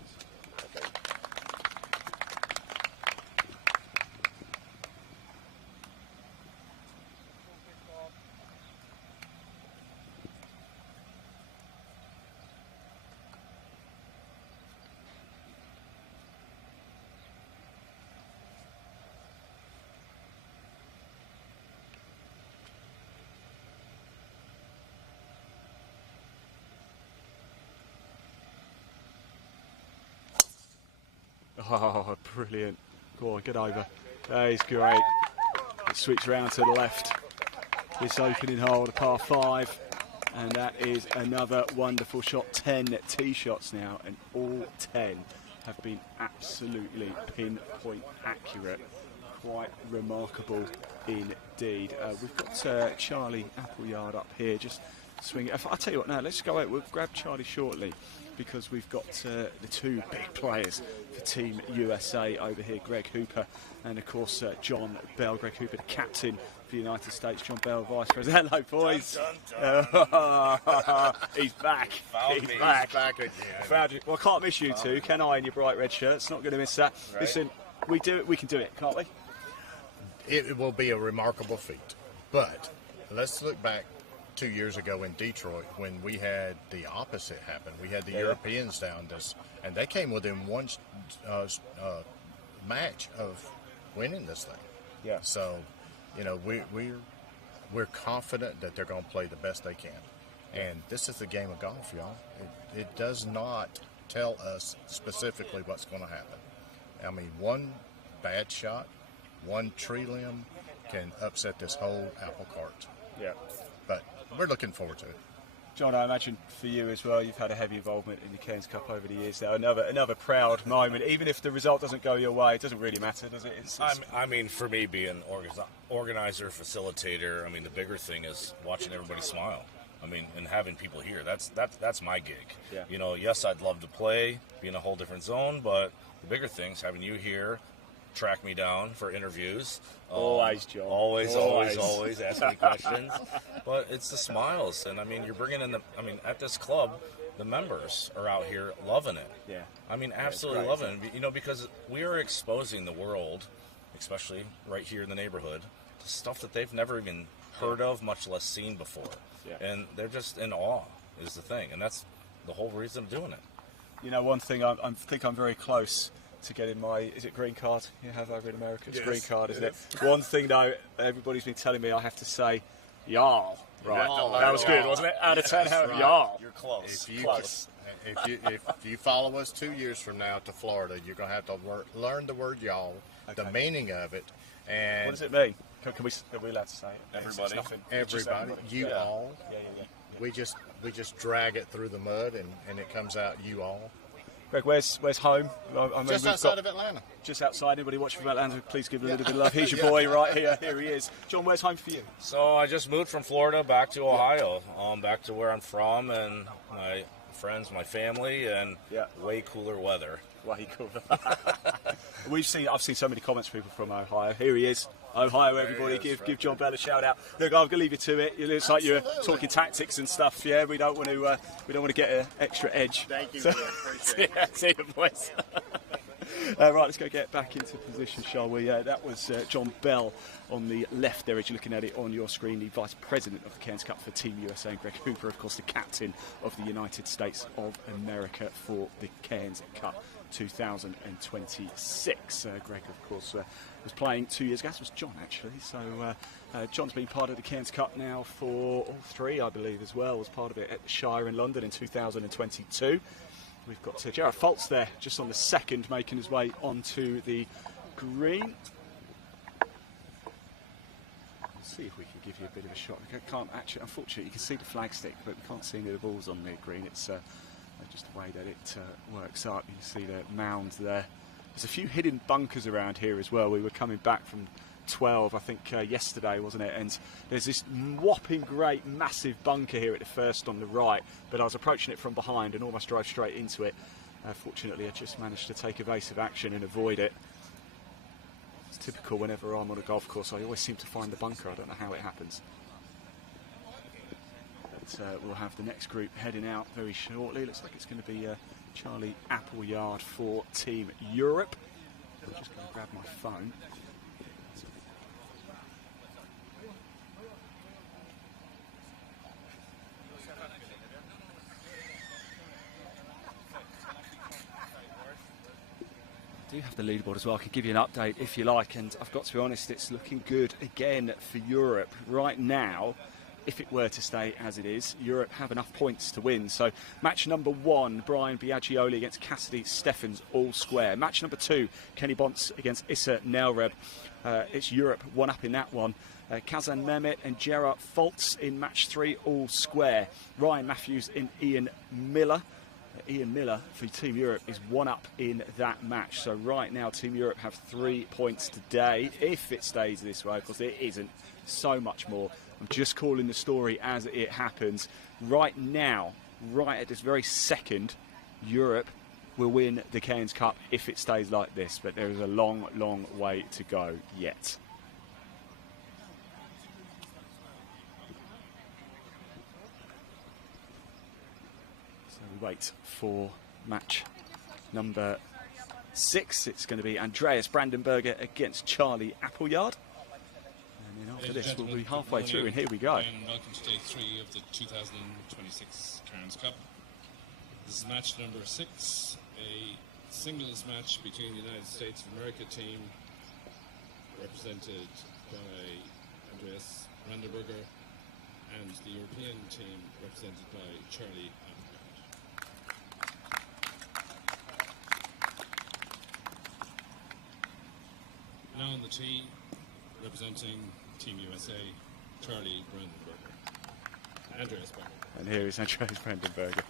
Oh, brilliant. Go on, get over. That is great. It sweeps round to the left. This opening hole, the par 5. And that is another wonderful shot. 10 tee shots now, and all 10 have been absolutely pinpoint accurate. Quite remarkable indeed. We've got Charlie Appleyard up here, just swinging. I'll tell you what, now let's go out. We'll grab Charlie shortly, because we've got the 2 big players for Team USA over here, Greg Hooper and, of course, John Bell. Greg Hooper, the captain for the United States. John Bell, vice president. Hello, boys. He's back. He's back again. Found you. Well, I can't miss you two, can I, in your bright red shirts? Not going to miss that. Right. Listen, we can do it, can't we? It will be a remarkable feat. But let's look back 2 years ago in Detroit when we had the opposite happen. We had the Europeans down us, and they came within one match of winning this thing. Yeah. So, you know, we're confident that they're going to play the best they can. And this is the game of golf, y'all. It does not tell us specifically what's going to happen. I mean, one bad shot, one tree limb can upset this whole apple cart. Yeah. But we're looking forward to it. John, I imagine for you as well, you've had a heavy involvement in the Cairns Cup over the years now. Another proud moment. Even if the result doesn't go your way, it doesn't really matter, does it? I mean, for me, being organizer, facilitator, I mean, the bigger thing is watching everybody smile. I mean, and having people here. That's my gig. Yeah. You know, yes, I'd love to play, be in a whole different zone, but the bigger thing's having you here, track me down for interviews. Always, John. Always ask me questions. But it's the smiles, and I mean, you're bringing in at this club, the members are out here loving it. Yeah. I mean, absolutely loving it. You know, because we are exposing the world, especially right here in the neighborhood, to stuff that they've never even heard of, much less seen before. Yeah. And they're just in awe is the thing, and that's the whole reason of doing it. You know, one thing I think I'm very close to getting my, is it green card you have over in America? It's green card, isn't it? One thing though, everybody's been telling me I have to say, y'all. Right, that was good, wasn't it? Out of 10, y'all. You're close. If you follow us 2 years from now to Florida, you're going to have to learn the word y'all, the meaning of it. And what does it mean? Are we allowed to say it? Everybody. Everybody. You all. Yeah. We just drag it through the mud and it comes out you all. Greg, where's home? I mean, Just outside of Atlanta. Just outside. Anybody watching from Atlanta, please give him a little bit of love. Here's your boy right here. Here he is. John, where's home for you? So I just moved from Florida back to Ohio, back to where I'm from, and my friends, my family, and way cooler weather. Way cooler. I've seen so many comments from people from Ohio. Here he is. Ohio, everybody, give John Bell a shout out. Look, I'm gonna leave you to it. It looks like you're talking tactics and stuff. Yeah, we don't want to get an extra edge. Thank you. So, Appreciate it. see you, boys. Right, let's go get back into position, shall we? That was John Bell on the left there, as you're looking at it on your screen, the Vice President of the Cairns Cup for Team USA, and Greg Hooper, of course, the Captain of the United States of America for the Cairns Cup 2026. Greg, of course, was playing 2 years ago. This was John, actually. So John's been part of the Cairns Cup now for all three, I believe, as well. Was part of it at the Shire in London in 2022. We've got Jarrett Foltz there, just on the second, making his way onto the green. We'll see if we can give you a bit of a shot. We can't actually, unfortunately, you can see the flag stick, but we can't see any of the balls on the green. It's just the way that it works up. You can see the mound there. There's a few hidden bunkers around here as well. We were coming back from 12, I think, yesterday, wasn't it? And there's this whopping great massive bunker here at the first on the right, but I was approaching it from behind and almost drove straight into it. Fortunately, I just managed to take evasive action and avoid it. It's typical whenever I'm on a golf course, I always seem to find the bunker. I don't know how it happens. But we'll have the next group heading out very shortly. Looks like it's going to be Charlie Appleyard for Team Europe. I'm just going to grab my phone. I do have the leaderboard as well. I can give you an update if you like, and I've got to be honest, it's looking good again for Europe right now. If it were to stay as it is, Europe have enough points to win. So match number 1, Brian Biaggioli against Cassidy Steffens, all square. Match number 2, Kenny Bonts against Issa Nelreb. It's Europe one up in that one. Kazan Mehmet and Gerard Foltz in match 3, all square. Ryan Matthews and Ian Miller. Ian Miller for Team Europe is one up in that match. So right now Team Europe have 3 points today. If it stays this way, of course it isn't. So much more. I'm just calling the story as it happens. Right now, right at this very second, Europe will win the Cairns Cup if it stays like this. But there is a long, long way to go yet. So we wait for match number 6. It's going to be Andreas Brandenberger against Charlie Appleyard. And then after this, we'll be halfway through, and here we go. And welcome to day 3 of the 2026 Cairns Cup. This is match number 6, a singles match between the United States of America team, represented by Andreas Brandenberger, and the European team, represented by Charlie Appleyard. tee, representing Team USA, Charlie Brandenberger. Andreas Berger. And here is Andreas Brandenberger.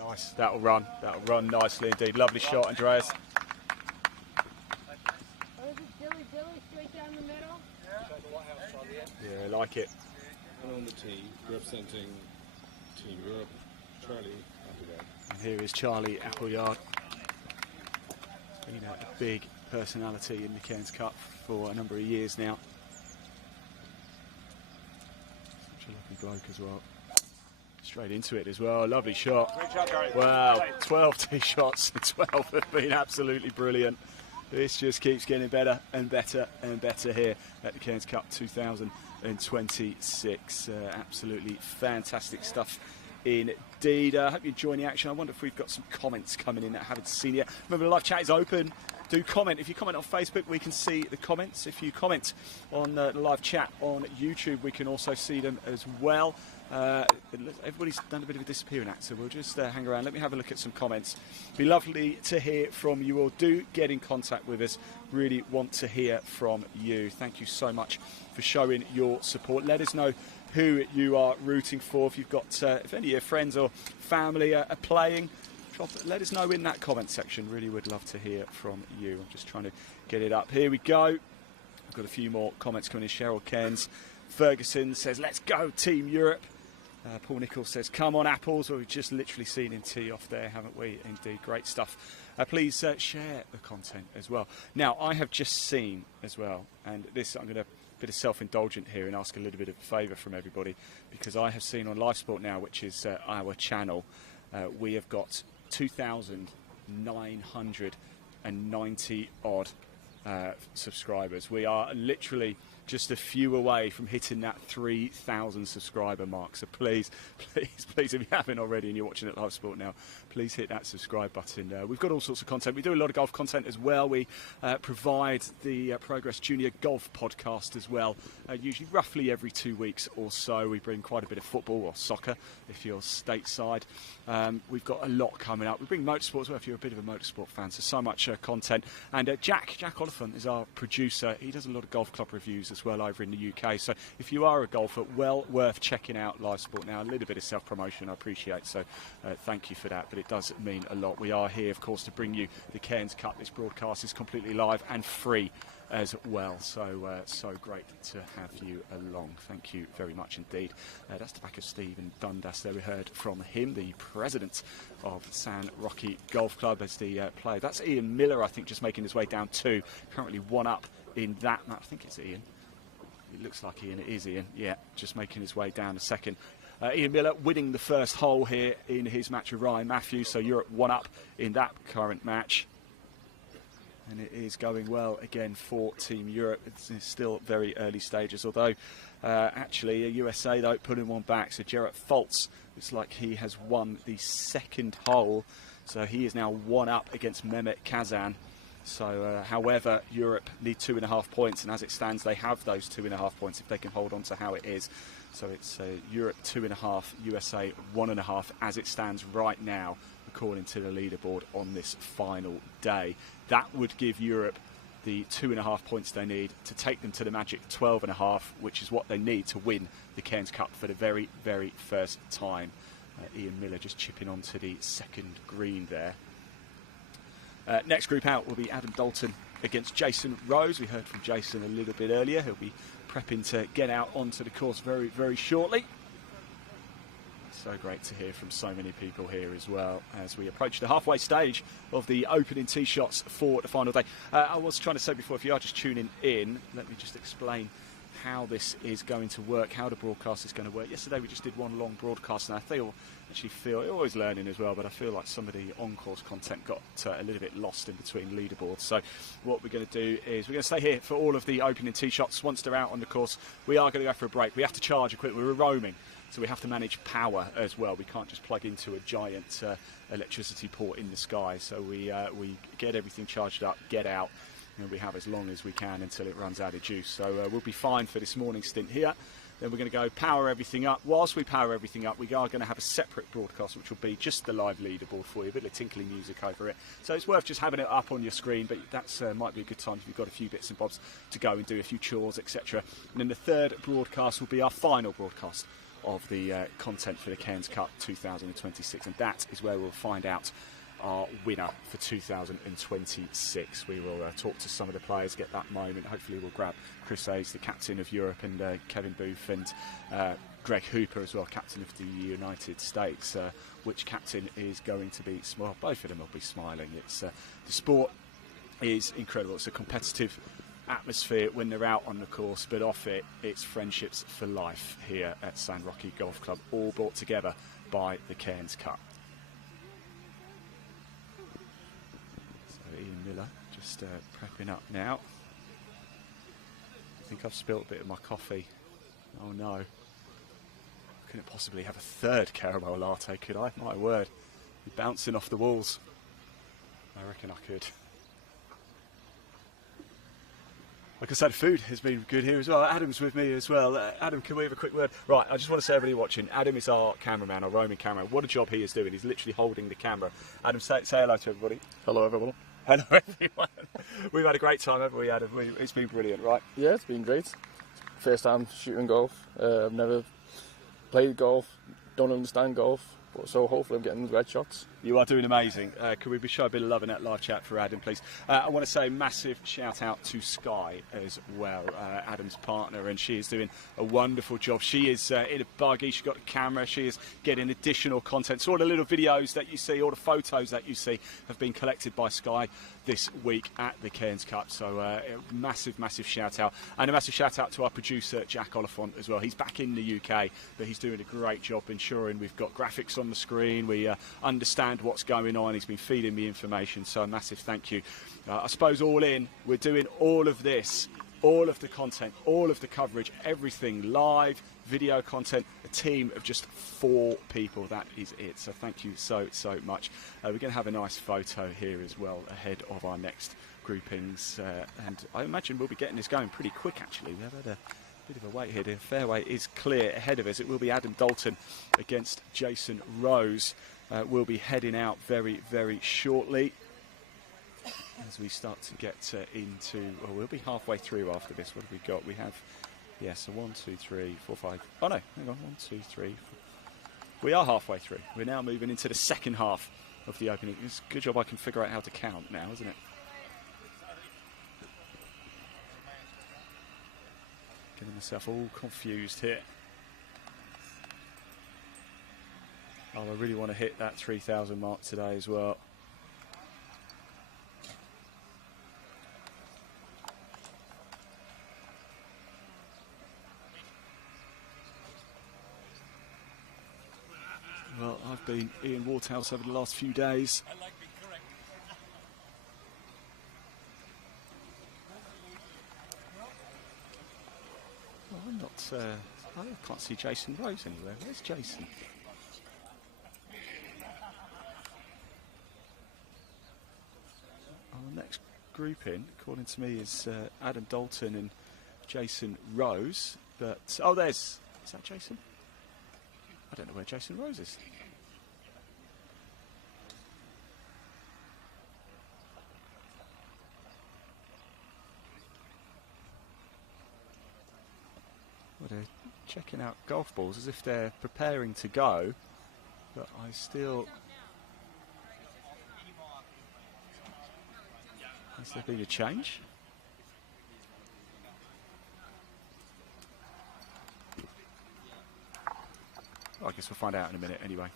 Nice. That'll run nicely indeed. Lovely shot, Andreas. Straight down the middle. Yeah, I like it. And on the tee, representing Team Europe, Charlie Appleyard. And here is Charlie Appleyard. He's been a big personality in the Cairns Cup for a number of years now. Such a lovely bloke as well. Straight into it as well. Lovely shot. Wow, 12 tee shots. 12 have been absolutely brilliant. This just keeps getting better and better and better here at the Cairns Cup 2026. Absolutely fantastic stuff indeed. I hope you're enjoying the action. I wonder if we've got some comments coming in that I haven't seen yet. Remember, the live chat is open. Do comment. If you comment on Facebook, we can see the comments. If you comment on the live chat on YouTube, we can also see them as well. Everybody's done a bit of a disappearing act, so we'll just hang around. Let me have a look at some comments. Be lovely to hear from you all. Do get in contact with us. Really want to hear from you. Thank you so much for showing your support. Let us know who you are rooting for. If you've got, if any of your friends or family are playing, let us know in that comment section. Really would love to hear from you. I'm just trying to get it up. Here we go. I've got a few more comments coming in. Cheryl Cairns Ferguson says, let's go Team Europe. Paul Nichols says, come on Apples. Well, we've just literally seen him tee off there, haven't we? Indeed, great stuff. Please share the content as well. Now, I have just seen as well, and this I'm going to bit of self-indulgent here and ask a little bit of a favour from everybody, because I have seen on Live Sport now, which is our channel, we have got 2,990 odd subscribers. We are literally just a few away from hitting that 3,000 subscriber mark. So please, if you haven't already and you're watching it Live Sport now, please hit that subscribe button. We've got all sorts of content. We do a lot of golf content as well. We provide the Progress Junior Golf podcast as well, usually roughly every 2 weeks or so. We bring quite a bit of football or soccer if you're stateside. We've got a lot coming up. We bring motorsport as well if you're a bit of a motorsport fan. So much content. And Jack Oliphant is our producer. He does a lot of golf club reviews as well over in the UK. So if you are a golfer, well worth checking out Live Sport now. A little bit of self-promotion I appreciate, so thank you for that, but it does mean a lot. We are here, of course, to bring you the Cairns Cup. This broadcast is completely live and free as well, so so great to have you along. Thank you very much indeed. That's the back of Stephen Dundas there. We heard from him, the president of San Roque Golf Club, as the player. That's Ian Miller, I think, just making his way down two, currently one up in that. I think it's Ian. It looks like Ian. It is Ian. Yeah, just making his way down a second. Ian Miller winning the first hole here in his match with Ryan Matthews. So Europe one up in that current match. And it is going well again for Team Europe. It's still very early stages, although actually USA though putting one back. So Jarrett Foltz looks like he has won the second hole. So he is now one up against Mehmet Kazan. So, however, Europe need 2.5 points, and as it stands, they have those 2.5 points if they can hold on to how it is. So it's Europe 2.5, USA 1.5 as it stands right now, according to the leaderboard on this final day. That would give Europe the 2.5 points they need to take them to the magic 12.5, which is what they need to win the Cairns Cup for the very, very first time. Ian Miller just chipping onto the second green there. Next group out will be Adam Dalton against Jason Rose. We heard from Jason a little bit earlier. He'll be prepping to get out onto the course very, very shortly. So great to hear from so many people here as well as we approach the halfway stage of the opening tee shots for the final day. I was trying to say before, if you are just tuning in, let me just explain how this is going to work, how the broadcast is going to work. Yesterday we just did one long broadcast, and I feel always learning as well, but I feel like some of the on-course content got a little bit lost in between leaderboards. So what we're going to do is we're going to stay here for all of the opening tee shots. Once they're out on the course, we are going to go for a break. We have to charge equipment. We're roaming, so we have to manage power as well. We can't just plug into a giant electricity port in the sky. So we get everything charged up, get out. We have as long as we can until it runs out of juice. So we'll be fine for this morning's stint here. Then we're going to go power everything up. Whilst we power everything up, we are going to have a separate broadcast, which will be just the live leaderboard for you, a bit of tinkly music over it. So it's worth just having it up on your screen, but that's might be a good time if you've got a few bits and bobs to go and do a few chores, etc. And then the third broadcast will be our final broadcast of the content for the Cairns Cup 2026, and that is where we'll find out our winner for 2026. We will talk to some of the players, get that moment. Hopefully we'll grab Chris Hayes, the captain of Europe, and Kevin Booth and Greg Hooper as well, captain of the United States. Which captain is going to be smile? Both of them will be smiling. It's the sport is incredible. It's a competitive atmosphere when they're out on the course, but off it, it's friendships for life here at San Roque Golf Club, all brought together by the Cairns Cup. Ian Miller just prepping up now. I think I've spilt a bit of my coffee. Oh no. Couldn't possibly have a third caramel latte, could I? My word. You're bouncing off the walls. I reckon I could. Like I said, food has been good here as well. Adam's with me as well. Adam, can we have a quick word? Right, I just want to say, everybody watching, Adam is our cameraman, our roaming cameraman. What a job he is doing. He's literally holding the camera. Adam, say hello to everybody. Hello, everyone. Hello, everyone. We've had a great time, haven't we, Adam? It's been brilliant, right? Yeah, it's been great. First time shooting golf. I've never played golf, don't understand golf, so hopefully I'm getting the right shots. You are doing amazing. Could we show a bit of love in that live chat for Adam, please? I want to say a massive shout out to Sky as well, Adam's partner, and she is doing a wonderful job. She is in a buggy, she's got a camera, she is getting additional content. So all the little videos that you see, all the photos that you see have been collected by Sky this week at the Cairns Cup. So massive shout out. And a massive shout out to our producer, Jack Oliphant, as well. He's back in the UK, but he's doing a great job ensuring we've got graphics on the screen, we understand what's going on. He's been feeding me information, so a massive thank you. I suppose all in, we're doing all of this, all of the content, all of the coverage, everything live, video content, a team of just 4 people. That is it. So thank you so much. We're going to have a nice photo here as well ahead of our next groupings, and I imagine we'll be getting this going pretty quick actually. We have had a bit of a wait here. The fairway is clear ahead of us. It will be Adam Dalton against Jason Rose. We'll be heading out very shortly as we start to get into, well, we'll be halfway through after this. What have we got? We have, yeah, so 1, 2, 3, 4, 5. Oh no, hang on, 1, 2, 3, 4. We are halfway through. We're now moving into the second half of the opening. It's a good job I can figure out how to count now, isn't it? Getting myself all confused here. Oh, I really want to hit that 3,000 mark today as well. Well, I've been Ian Waterhouse over the last few days. Well, I'm not. I can't see Jason Rose anywhere. Where's Jason? Our next grouping, according to me, is Adam Dalton and Jason Rose. But oh, is that Jason? I don't know where Jason Rose is. Well, they're checking out golf balls as if they're preparing to go, but I still... Has there been a change? I guess we'll find out in a minute anyway.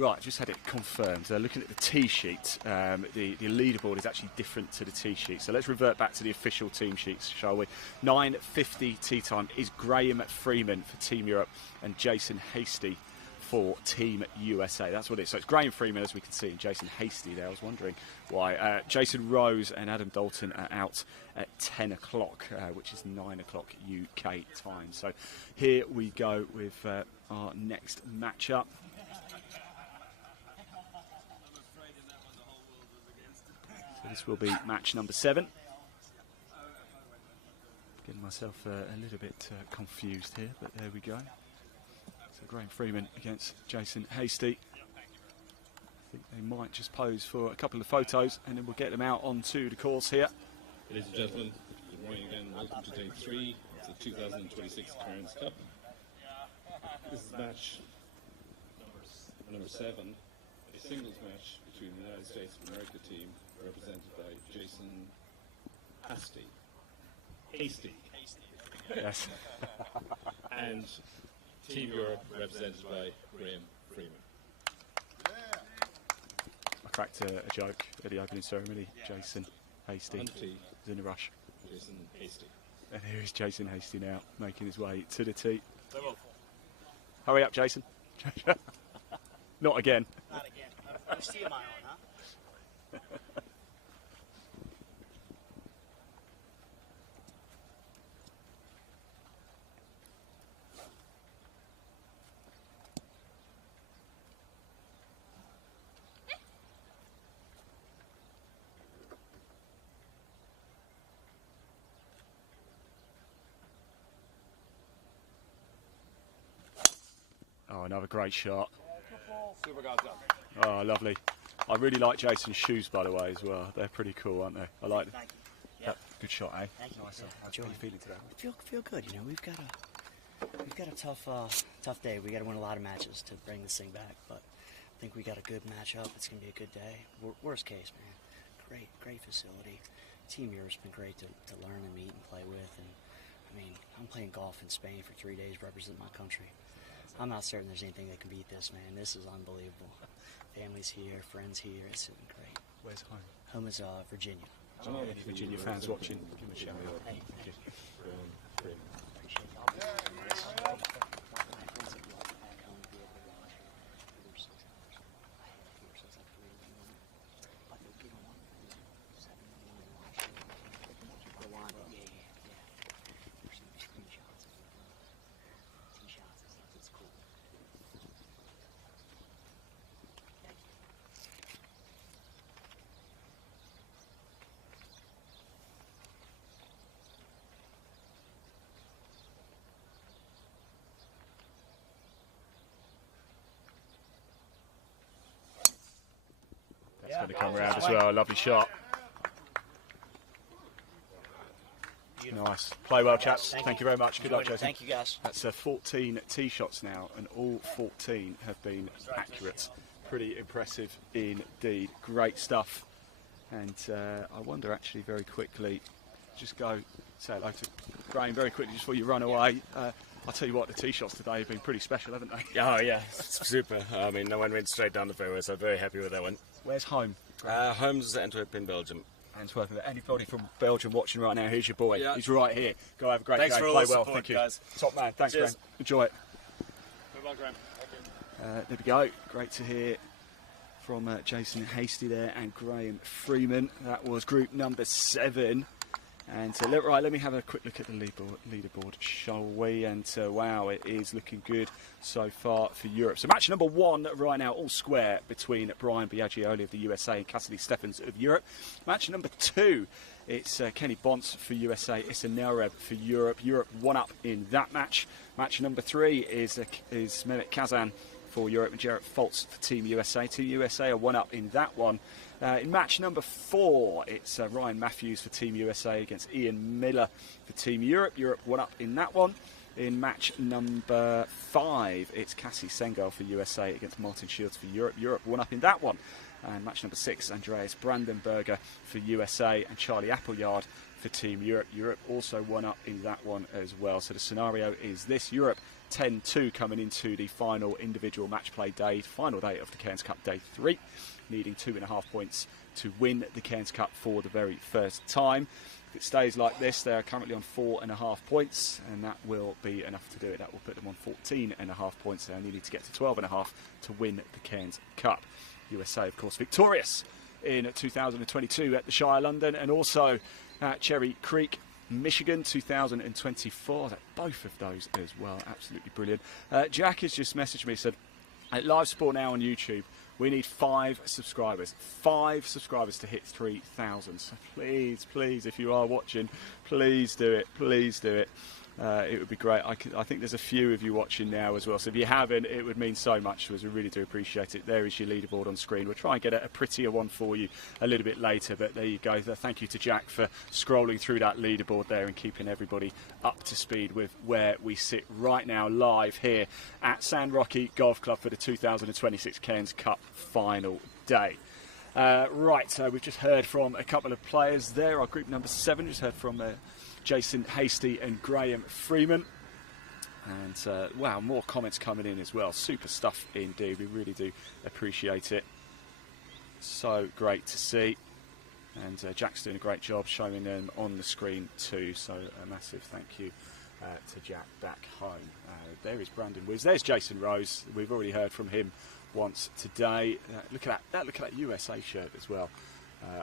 Right, just had it confirmed. Looking at the tee sheet, the leaderboard is actually different to the tee sheet. So let's revert back to the official team sheets, shall we? 9:50 tee time is Graham Freeman for Team Europe and Jason Hasty for Team USA. That's what it is. So it's Graham Freeman, as we can see, and Jason Hasty there. I was wondering why. Jason Rose and Adam Dalton are out at 10 o'clock, which is 9 o'clock UK time. So here we go with our next matchup. So this will be match number 7. Getting myself a little bit confused here, but there we go. So Graham Freeman against Jason Hasty. I think they might just pose for a couple of photos and then we'll get them out onto the course here. Ladies and gentlemen, good morning again. Welcome to day 3 of the 2026 Cairns Cup. This is match number 7, a singles match between the United States of America team, represented by Jason Hasty. Yes. And Team Europe, represented by Graham Freeman. I cracked a joke at the opening ceremony. Jason Hasty is in a rush. Jason Hasty. And here is Jason Hasty now, making his way to the tee. Hurry up, Jason. Not again. Not again. I'm still my own, huh? Oh, another great shot. Super guys up. Oh, lovely. I really like Jason's shoes, by the way, as well. They're pretty cool, aren't they? I like them. Thank you. Yeah. Good shot, eh? Thank you. Nice. How are you feeling today? Feel good. You know, we've got a tough day. We got to win a lot of matches to bring this thing back, but I think we got a good matchup. It's gonna be a good day. Worst case, man. Great facility. Team Europe's been great to learn and meet and play with, and I mean, I'm playing golf in Spain for 3 days, representing my country. I'm not certain there's anything that can beat this, man. This is unbelievable. Family's here, friends here. It's great. Where's home? Home is Virginia. Any Virginia fans watching? Give them a shout out. Hey. That's going to come around as well. Lovely shot. Nice. Play well, chaps. Thank you very much. Good luck, Jason. Thank you, guys. That's 14 tee shots now, and all 14 have been accurate. Pretty impressive indeed. Great stuff. And I wonder, actually, very quickly, just go say hello to Graham very quickly just before you run away. I'll tell you what, the tee shots today have been pretty special, haven't they? Oh, yeah. It's super. I mean, no one went straight down the fairway, so very happy with that one. Where's home? Home's Antwerp in Belgium. Hands working with anybody from Belgium watching right now. Here's your boy. Yeah. He's right here. Go have a great Thanks game. for all Play the well. support, Thank you. guys. Top man. Thanks, Cheers. Graham. Enjoy it. Good luck, Graham. There we go. Great to hear from Jason Hasty there and Graham Freeman. That was group number 7. And let me have a quick look at the leaderboard, shall we? And wow, it is looking good so far for Europe. So match number 1 right now, all square between Brian Biaggioli of the USA and Cassidy Stephens of Europe. Match number 2, it's Kenny Bonts for USA, Issa Nelreb for Europe. Europe 1 up in that match. Match number 3 is Mehmet Kazan for Europe and Jarrett Foltz for Team USA. Team USA are 1 up in that one. In match number 4, it's Ryan Matthews for Team USA against Ian Miller for Team Europe. Europe 1 up in that one. In match number 5, it's Cassie Sengal for USA against Martin Shields for Europe. Europe 1 up in that one. And match number 6, Andreas Brandenberger for USA and Charlie Appleyard for Team Europe. Europe also 1 up in that one as well. So the scenario is this: Europe 10-2 coming into the final individual match play day, final day of the Cairns Cup, day 3, needing 2.5 points to win the Cairns Cup for the very first time. If it stays like this, they are currently on 4.5 points, and that will be enough to do it. That will put them on 14.5 points. They only need to get to 12.5 to win the Cairns Cup. USA, of course, victorious in 2022 at the Shire London, and also at Cherry Creek, Michigan 2024. Both of those as well, absolutely brilliant. Jack has just messaged me, said, at Live Sport Now on YouTube, we need 5 subscribers. 5 subscribers to hit 3,000. So please, please, if you are watching, please do it. Please do it. It would be great. I think there's a few of you watching now as well. So if you haven't, it would mean so much to us. We really do appreciate it. There is your leaderboard on screen. We'll try and get a prettier one for you a little bit later. But there you go. Thank you to Jack for scrolling through that leaderboard there and keeping everybody up to speed with where we sit right now, live here at San Roque Golf Club for the 2026 Cairns Cup final day. Right, so we've just heard from a couple of players there. Our group number 7 just heard from Jason Hasty and Graham Freeman. And wow, more comments coming in as well. Super stuff indeed. We really do appreciate it. So great to see. And Jack's doing a great job showing them on the screen too. So a massive thank you to Jack back home. There is Brandon Wiz. There's Jason Rose. We've already heard from him once today. Look at that! Look at that USA shirt as well.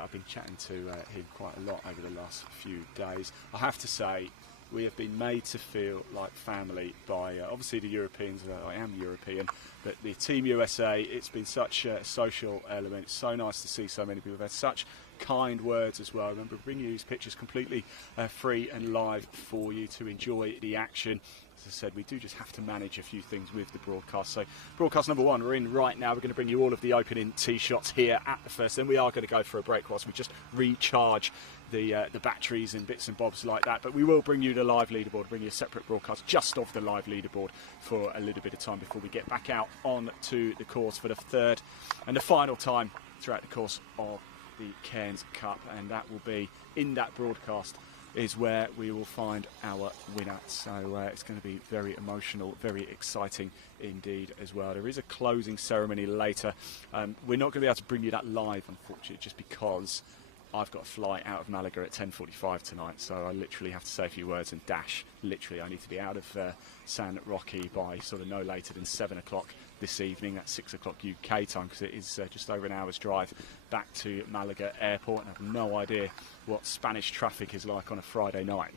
I've been chatting to him quite a lot over the last few days. I have to say, we have been made to feel like family by obviously the Europeans. I am European, but the Team USA, it's been such a social element. It's so nice to see so many people. We've had such kind words as well. I remember bringing you these pictures completely free and live for you to enjoy the action. As I said, we do just have to manage a few things with the broadcast. So broadcast number 1, we're in right now. We're going to bring you all of the opening tee shots here at the first. Then we are going to go for a break whilst we just recharge the batteries and bits and bobs like that. But we will bring you the live leaderboard, bring you a separate broadcast just of the live leaderboard for a little bit of time before we get back out onto the course for the third and the final time throughout the course of the Cairns Cup. And that will be in that broadcast is where we will find our winner. So it's going to be very emotional, very exciting indeed as well. There is a closing ceremony later. We're not going to be able to bring you that live, unfortunately, just because I've got a flight out of Malaga at 10:45 tonight, so I literally have to say a few words and dash. Literally, I need to be out of San Roque by sort of no later than 7 o'clock this evening. That's 6 o'clock UK time, because it is just over an hour's drive back to Malaga Airport, and I have no idea what Spanish traffic is like on a Friday night.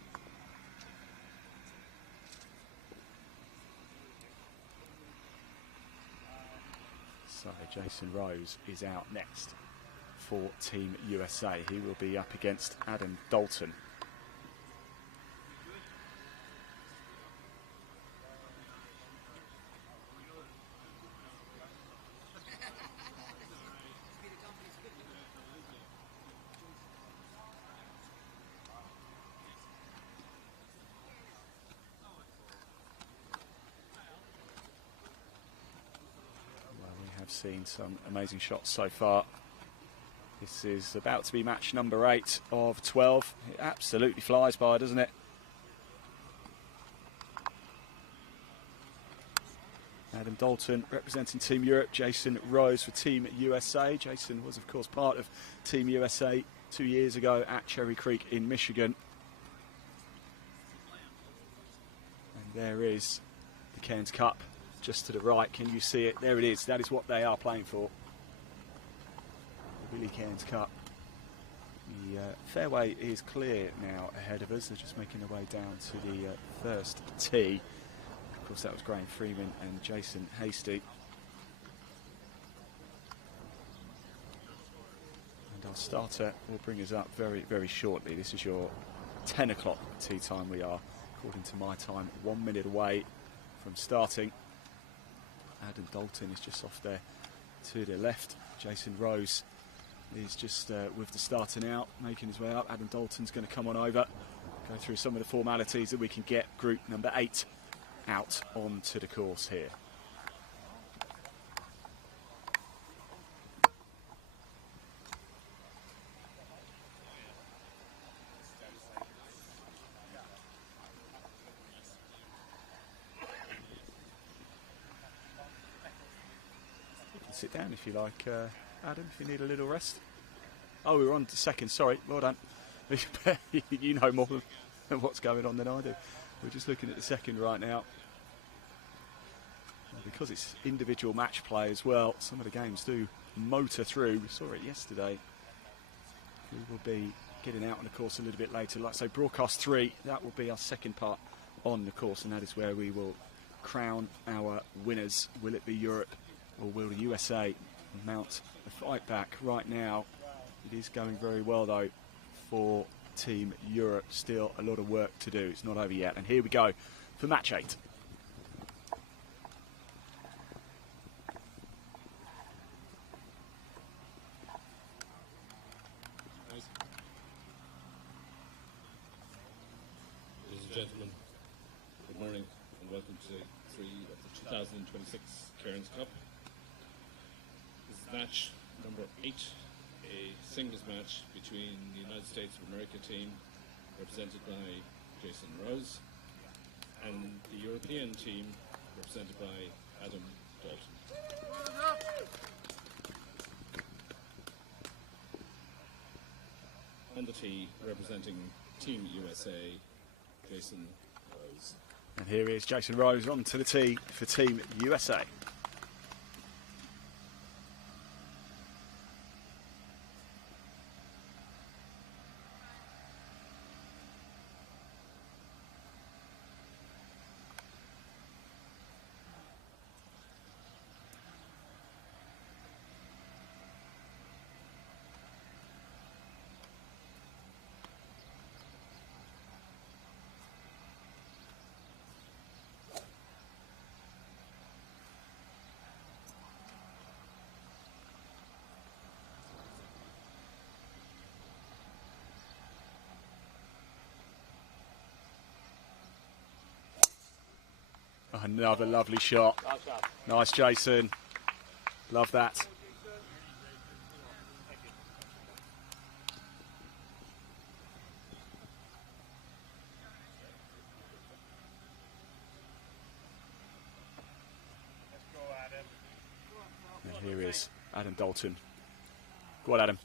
So Jason Rose is out next for Team USA. He will be up against Adam Dalton. Well, we have seen some amazing shots so far. This is about to be match number 8 of 12. It absolutely flies by, doesn't it? Adam Dalton representing Team Europe, Jason Rose for Team USA. Jason was, of course, part of Team USA 2 years ago at Cherry Creek in Michigan. And there is the Cairns Cup just to the right. Can you see it? There it is. That is what they are playing for. The Willie Cairns Cup. The fairway is clear now ahead of us. They're just making their way down to the first tee. Of course, that was Graham Freeman and Jason Hasty. And our starter will bring us up very, very shortly. This is your 10 o'clock tee time. We are, according to my time, 1 minute away from starting. Adam Dalton is just off there to the left. Jason Rose is just with the starter now, making his way up. Adam Dalton's going to come on over, go through some of the formalities that we can get group number 8 out onto the course here. You can sit down if you like, Adam, if you need a little rest. Oh, we were on to second, sorry, well done. You know more than what's going on than I do. We're just looking at the second right now. And because it's individual match play as well, some of the games do motor through. We saw it yesterday. We will be getting out on the course a little bit later. Like I say, broadcast 3, that will be our second part on the course, and that is where we will crown our winners. Will it be Europe or will the USA mount a fight back? Right now, it is going very well though for Team Europe. Still a lot of work to do. It's not over yet. And here we go for match 8. Ladies and gentlemen, good morning and welcome to day 3 of the 2026 Cairns Cup. This is match number 8, a singles match between the United States of America team, represented by Jason Rose, and the European team, represented by Adam Dalton. On the tee, representing Team USA, Jason Rose. And here is Jason Rose onto the tee for Team USA. Another lovely shot. Nice, Jason. Love that. And here is Adam Dalton. Go on, Adam.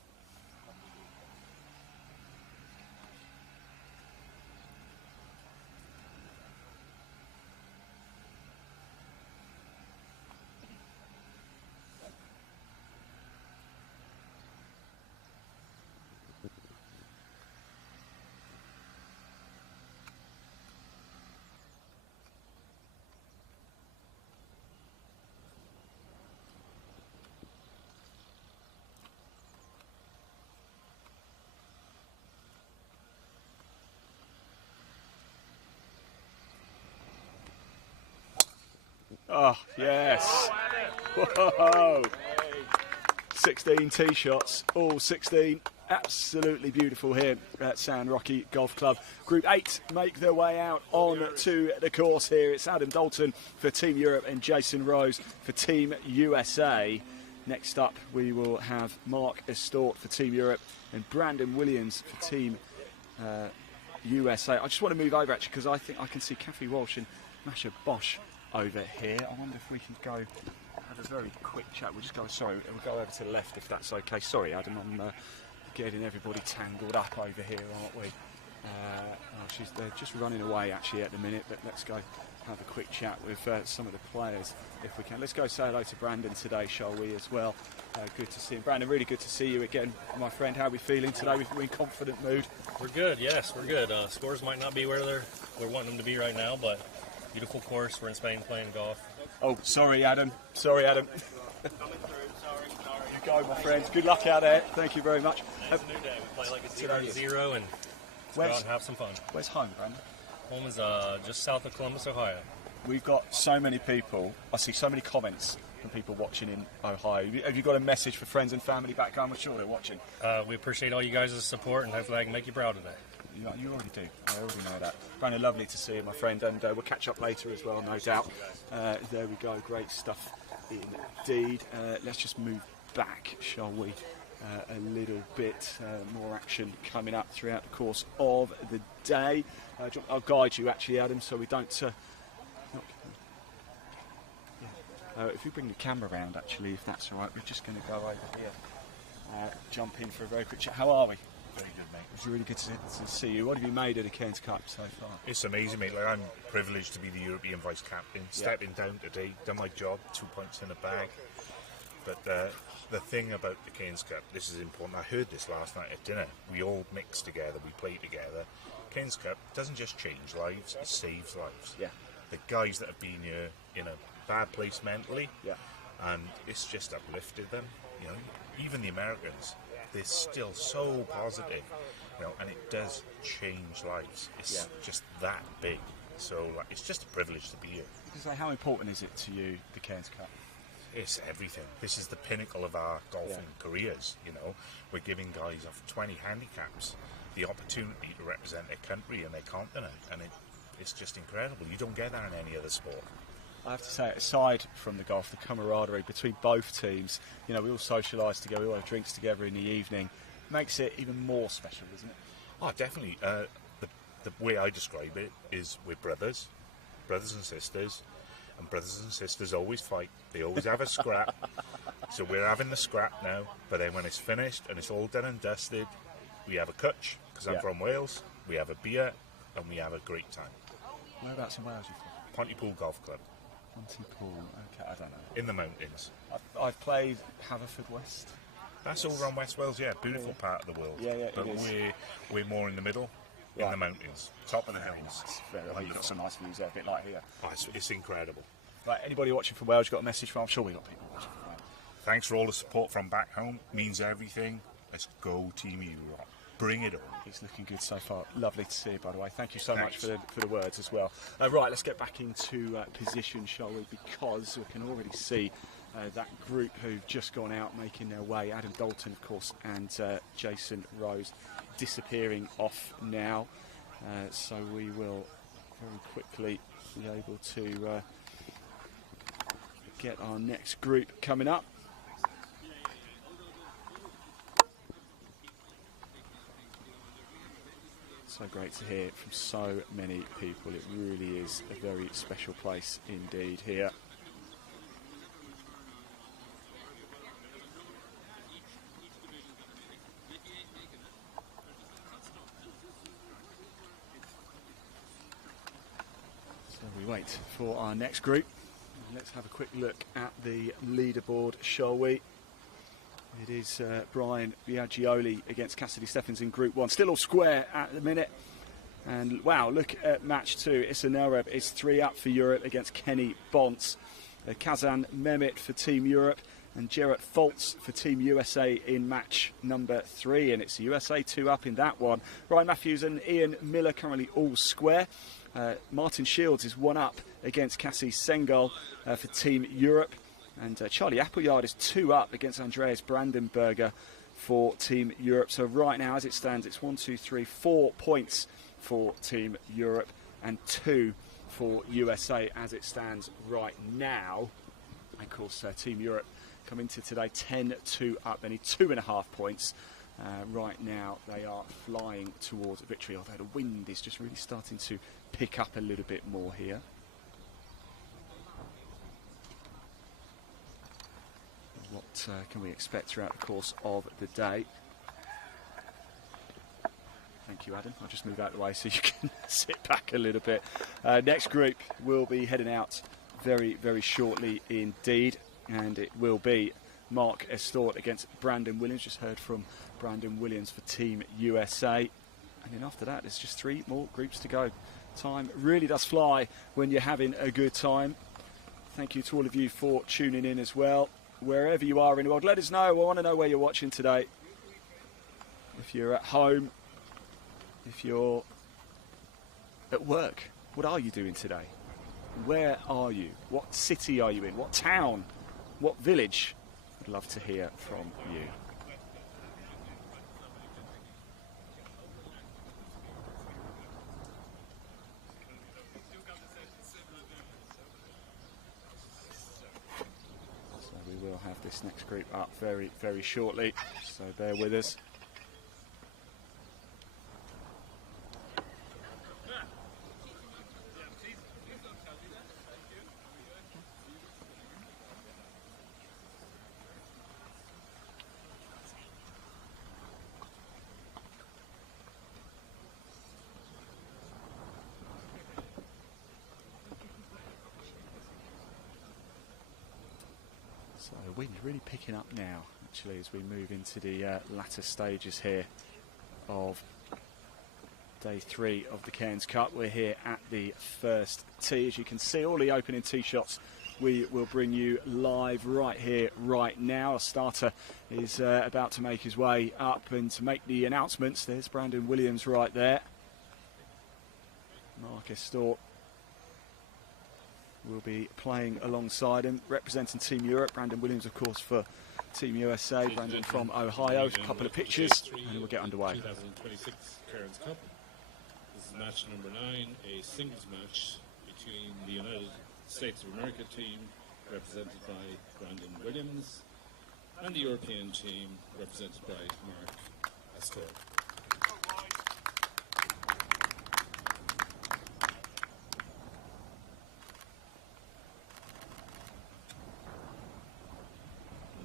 Oh, yes. Whoa. 16 tee shots, all 16. Absolutely beautiful here at San Roque Golf Club. Group 8 make their way out on to the course here. It's Adam Dalton for Team Europe and Jason Rose for Team USA. Next up, we will have Mark Estort for Team Europe and Brandon Williams for Team USA. I just want to move over, actually, because I think I can see Kathy Walsh and Masha Bosch over here. I wonder if we can go have a very quick chat. We'll just go, sorry, we'll go over to the left if that's okay. Sorry, Adam, I'm getting everybody tangled up over here, aren't we? They're just running away actually at the minute, but let's go have a quick chat with some of the players if we can. Let's go say hello to Brandon today, shall we, as well. Good to see him. Brandon, really good to see you again, my friend. How are we feeling today? We're in confident mood. We're good, yes, we're good. Scores might not be where we're wanting them to be right now, but beautiful course. We're in Spain playing golf. Oh, sorry, Adam. Sorry, Adam. You go, my friends. Good luck out there. Thank you very much. It's a new day. We play like it's 0-0 and go out and have some fun. Where's home, Brandon? Home is just south of Columbus, Ohio. We've got so many people. I see so many comments from people watching in Ohio. Have you got a message for friends and family back home? I'm sure they're watching. We appreciate all you guys' support, and hopefully I can make you proud today. You already do. I already know that. Brandon, lovely to see you, my friend, and we'll catch up later as well, no doubt. There we go. Great stuff indeed. Let's just move back, shall we? A little bit more action coming up throughout the course of the day. I'll guide you actually, Adam, so we don't... if you bring the camera around, actually, if that's all right, we're just going to go over here, jump in for a very quick chat. How are we? Very good, mate. It's really good to see you. What have you made of the Cairns Cup so far? It's amazing, mate. Like, I'm privileged to be the European vice captain. Stepping down today, done my job, 2 points in the bag. But the thing about the Cairns Cup, this is important. I heard this last night at dinner. We all mix together, we play together. Cairns Cup doesn't just change lives, it saves lives. Yeah. The guys that have been here in a bad place mentally, yeah, and it's just uplifted them. You know, even the Americans, they're still so positive. You know, and it does change lives. It's just that big. So like, it's just a privilege to be here. So how important is it to you, the Cairns Cup? It's everything. This is the pinnacle of our golfing careers. You know, we're giving guys of 20 handicaps the opportunity to represent their country and their continent, and it's just incredible. You don't get that in any other sport. I have to say, aside from the golf, the camaraderie between both teams, you know, we all socialise together, we all have drinks together in the evening, makes it even more special, doesn't it? Oh, definitely. The way I describe it is we're brothers and sisters, and brothers and sisters always fight. They always have a scrap. So we're having the scrap now, but then when it's finished and it's all done and dusted, we have a cutch, because I'm from Wales, we have a beer, and we have a great time. Whereabouts in Wales are you from? Pontypool Golf Club. Pontypool, okay, I don't know. In the mountains. I've played Haverfordwest. That's over on West Wales, yeah, beautiful part of the world. Yeah, but it is. We're more in the middle, in the mountains, top of the hills. You've got some nice views there, a bit like here. Oh, it's incredible. Right, anybody watching from Wales, you've got a message from? I'm sure we've got people watching from Wales. Thanks for all the support from back home, means everything. Let's go Team Europe. Bring it on. It's looking good so far. Lovely to see you, by the way. Thank you so much for the words as well. Right, let's get back into position, shall we? Because we can already see that group who've just gone out making their way. Adam Dalton, of course, and Jason Rose disappearing off now. So we will very quickly be able to get our next group coming up. So great to hear from so many people. It really is a very special place indeed here. So we wait for our next group. Let's have a quick look at the leaderboard, shall we? It is Brian Biaggioli against Cassidy Steffens in Group 1. Still all square at the minute. And wow, look at match 2. Issa Nelreb is 3 up for Europe against Kenny Bonts. Kazan Mehmet for Team Europe and Jarrett Foltz for Team USA in match number 3. And it's USA 2 up in that one. Ryan Matthews and Ian Miller currently all square. Martin Shields is 1 up against Cassie Sengal for Team Europe. And Charlie Appleyard is 2 up against Andreas Brandenberger for Team Europe. So right now, as it stands, it's 4 points for Team Europe and 2 for USA as it stands right now. Of course, Team Europe come into today 10-2 up. They need 2.5 points. Right now, they are flying towards victory, although the wind is just really starting to pick up a little bit more here. What can we expect throughout the course of the day? Thank you, Adam. I'll just move out of the way so you can sit back a little bit. Next group will be heading out very, very shortly indeed, and it will be Mark Estort against Brandon Williams. Just heard from Brandon Williams for Team USA. And then after that, there's just 3 more groups to go. Time really does fly when you're having a good time. Thank you to all of you for tuning in as well. Wherever you are in the world, let us know. I want to know where you're watching today. If you're at home, if you're at work, what are you doing today? Where are you? What city are you in? What town? What village? I'd love to hear from you. So we will have this next group up very, very shortly, so bear with us. So the wind's really picking up now, actually, as we move into the latter stages here of day 3 of the Cairns Cup. We're here at the first tee. As you can see, all the opening tee shots we will bring you live right here, right now. Our starter is about to make his way up, and to make the announcements, there's Brandon Williams right there. Mark Estort will be playing alongside him, representing Team Europe. Brandon Williams, of course, for Team USA. Brandon from Ohio. A couple of pictures, and we'll get underway. 2026 Cairns Cup. This is match number 9, a singles match between the United States of America team, represented by Brandon Williams, and the European team, represented by Mark Estort.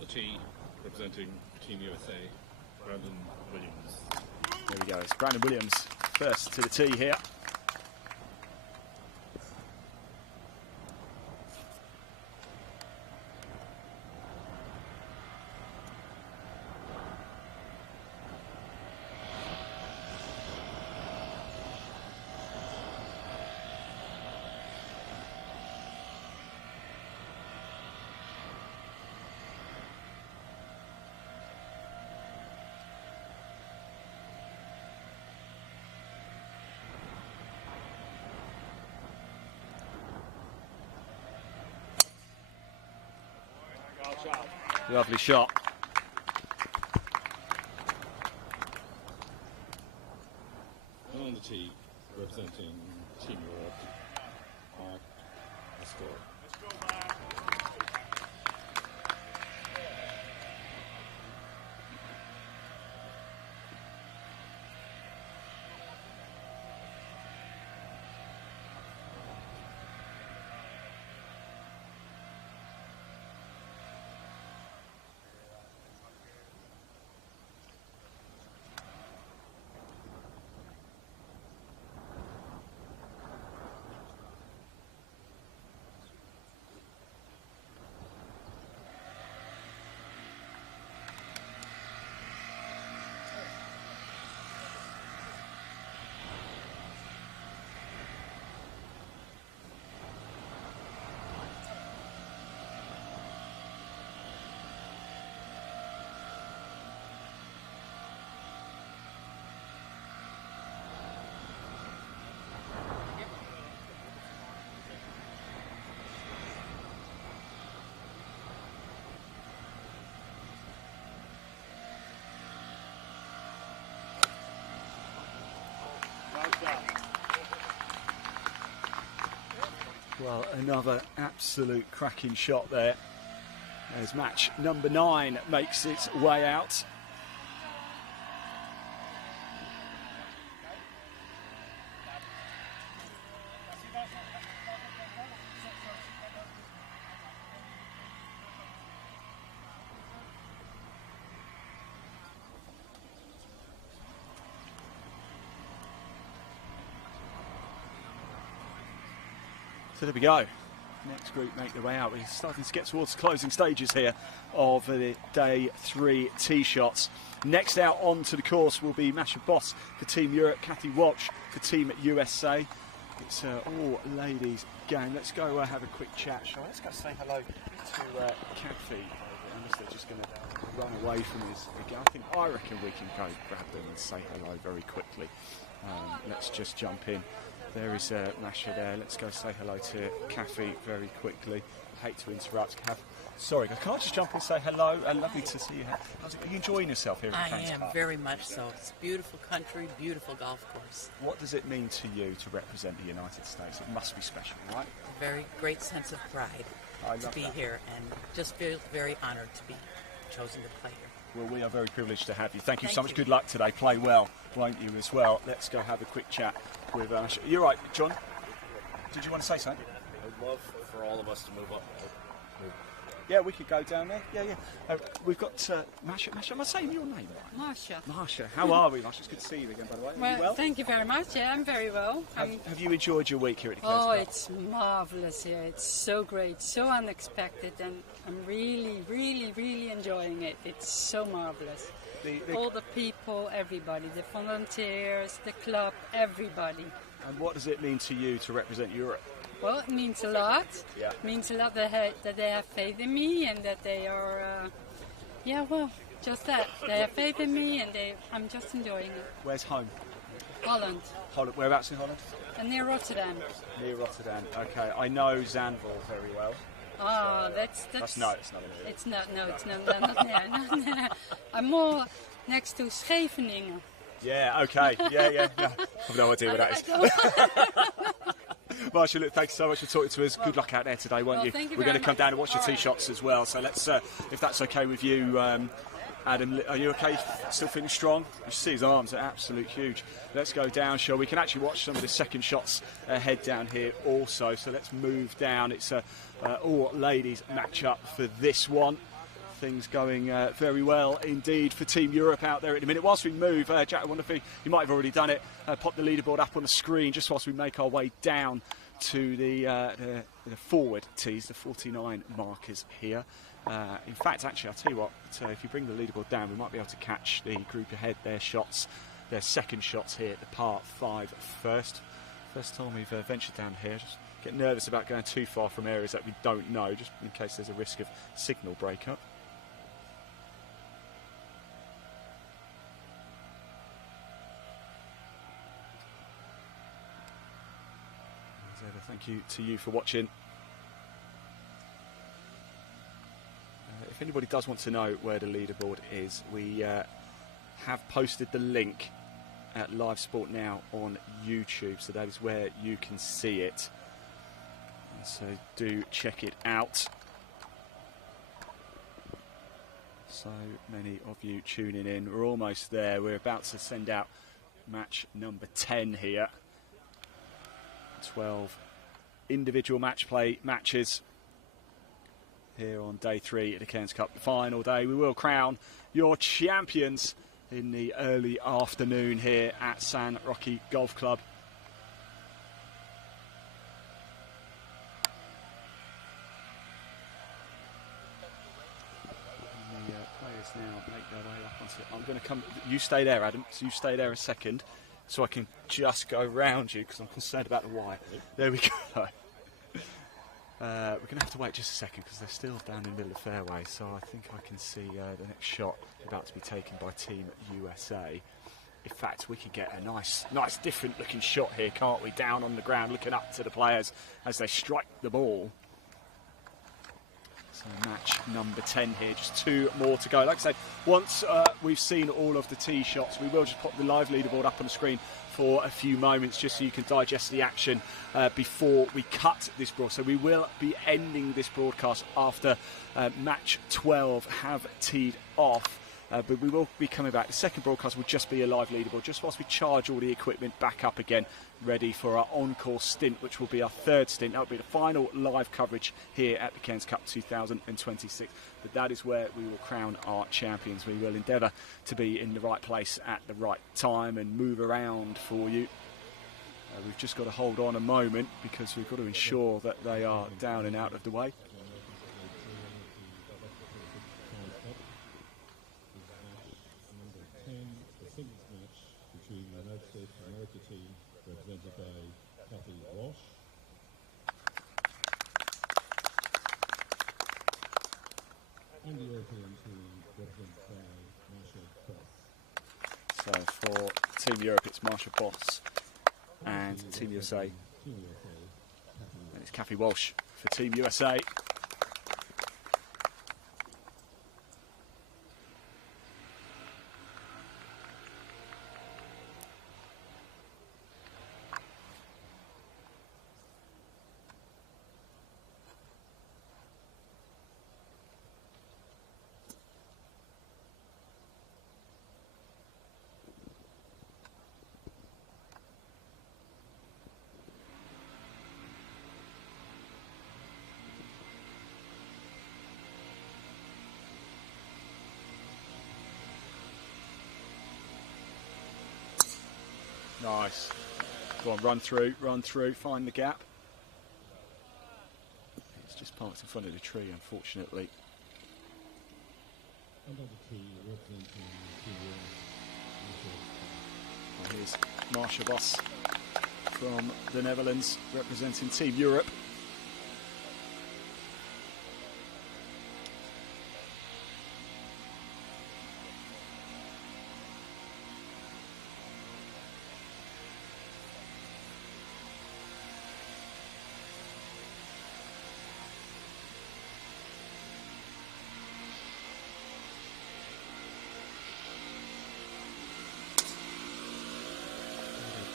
Tee, representing Team USA, Brandon Williams. There we go, it's Brandon Williams first to the tee here. Lovely shot. And on the tee, representing Team Europe, Mark Estort. Well, another absolute cracking shot there, as match number 9 makes its way out. So there we go. Next group make their way out. We're starting to get towards the closing stages here of the day 3 tee shots. Next out onto the course will be Masha Boss for Team Europe, Kathy Walsh for Team USA. It's all ladies game. Let's go have a quick chat. Let's go say hello to Kathy. Unless they're just going to run away from us again. I reckon we can go grab them and say hello very quickly. Let's just jump in. There is Masha there. Let's go say hello to Kathy very quickly. I hate to interrupt, Kath. Sorry, can I just jump in and say hello? Lovely to see you. Are you enjoying yourself here at the Cairns Cup? I am, very much so. It's a beautiful country, beautiful golf course. What does it mean to you to represent the United States? It must be special, right? A very great sense of pride to be here, and just feel very honoured to be chosen to play here. Well, we are very privileged to have you. Thank you so much. Good luck today. Play well, won't you, as well? Let's go have a quick chat with You're right, John. Did you want to say something? I'd love for all of us to move up. Yeah, we could go down there. Yeah. We've got Masha. Masha, am I saying your name right? Marsha. Marsha, how are we, Marsha? It's good to see you again, by the way. Are you well? Thank you very much. Yeah, I'm very well. Have you enjoyed your week here at the Cairns Oh, Cup? it's marvellous here. It's so great, so unexpected, and I'm really, really, really enjoying it. It's so marvellous. All the people, everybody, the volunteers, the club, everybody. And what does it mean to you to represent Europe? Well, it means a lot. Yeah. It means a lot that they have faith in me, and that they are, just that. They have faith in me, and I'm just enjoying it. Where's home? Holland. Holland. Whereabouts in Holland? Near Rotterdam. Near Rotterdam. Okay, I know Zandvoort very well. Oh, that's it's not in here. It's not. No, it's not there. Not there. I'm more next to Scheveningen. Yeah. Okay. Yeah. I have no idea what that is. Marsha, look, thanks so much for talking to us. Good luck out there today, won't you? Thank you We're going to come much. down and watch the tee shots as well. So let's, if that's okay with you, Adam, are you okay? Still feeling strong? You see his arms are absolutely huge. Let's go down, shall we? We can actually watch some of the second shots ahead down here also. So let's move down. It's a all ladies match up for this one. Things going very well indeed for Team Europe out there at the minute. Whilst we move, Jack, I wonder if you might have already done it. Pop the leaderboard up on the screen just whilst we make our way down to the forward tees, the 49 markers here. In fact, actually, I'll tell you what, if you bring the leaderboard down, we might be able to catch the group ahead, their second shots here at the par 5 first. First time we've ventured down here. Just get nervous about going too far from areas that we don't know, just in case there's a risk of signal breakup. Thank you to you for watching. If anybody does want to know where the leaderboard is, we have posted the link at Live Sport Now on YouTube, so that is where you can see it. So do check it out. So many of you tuning in. We're almost there. We're about to send out match number 10 here. 12 individual match play matches here on day 3 of the Cairns Cup, the final day. We will crown your champions in the early afternoon here at San Roque Golf Club. And the players now make their way up onto it. I'm going to come. You stay there, Adam. So you stay there a second, so I can just go round you because I'm concerned about the wire. There we go. We're going to have to wait just a second because they're still down in the middle of the fairway, so I think I can see the next shot about to be taken by Team USA. In fact, we can get a nice different looking shot here, can't we? Down on the ground, looking up to the players as they strike the ball. So match number 10 here, just 2 more to go. Like I say, once we've seen all of the tee shots, we will just pop the live leaderboard up on the screen for a few moments just so you can digest the action before we cut this broadcast. So we will be ending this broadcast after match 12 have teed off. But we will be coming back. The second broadcast will just be a live leaderboard, just whilst we charge all the equipment back up again, ready for our encore stint, which will be our 3rd stint. That will be the final live coverage here at the Cairns Cup 2026. But that is where we will crown our champions. We will endeavour to be in the right place at the right time and move around for you. We've just got to hold on a moment because we've got to ensure that they are down and out of the way. Between the United States of America team represented by Kathy Walsh. And the European team represented by Marsha Boss. So for Team Europe, it's Marsha Boss, and Team USA, and it's Kathy Walsh for Team USA. Nice. Go on, run through, find the gap. It's just parked in front of the tree, unfortunately. Well, here's Marsha Boss from the Netherlands, representing Team Europe.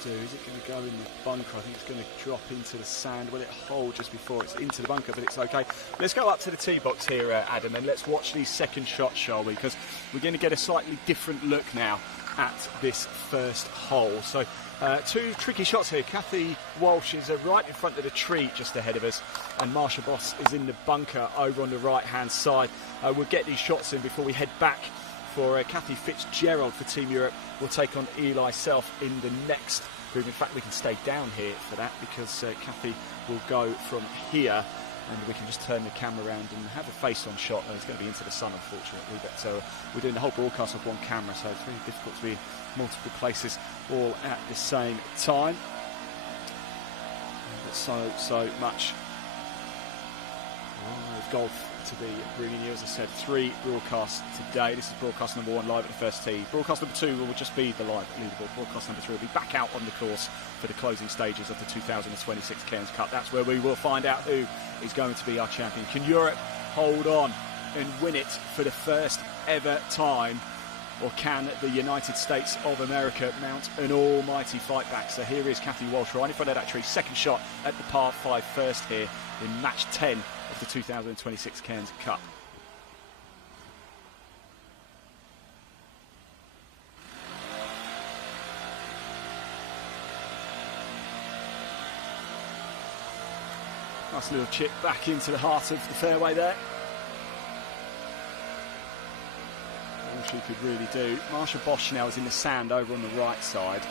Is it going to go in the bunker? I think it's going to drop into the sand. Will it hold just before it's into the bunker? But it's okay. Let's go up to the tee box here, Adam, and let's watch these second shots, shall we? Because we're going to get a slightly different look now at this first hole. So two tricky shots here. Kathy Walsh is right in front of the tree just ahead of us, and Marsha Boss is in the bunker over on the right-hand side. We'll get these shots in before we head back for Kathy Fitzgerald for Team Europe. We'll take on Eli Self in the next group. In fact, we can stay down here for that because Kathy will go from here, and we can just turn the camera around and have a face-on shot. It's going to be into the sun, unfortunately, but we're doing the whole broadcast with one camera, so it's very difficult to be in multiple places all at the same time. But so much live golf to be bringing you. As I said, 3 broadcasts today. This is broadcast number 1 live at the first tee. Broadcast number 2 will just be the live leaderboard. Broadcast number 3 will be back out on the course for the closing stages of the 2026 Cairns Cup. That's where we will find out who is going to be our champion. Can Europe hold on and win it for the first ever time? Or can the United States of America mount an almighty fight back? So here is Kathy Walsh right in front of that tree. Second shot at the par 5 first here in match 10 of the 2026 Cairns Cup. Nice little chip back into the heart of the fairway there. All she could really do. Marsha Bosch now is in the sand over on the right side.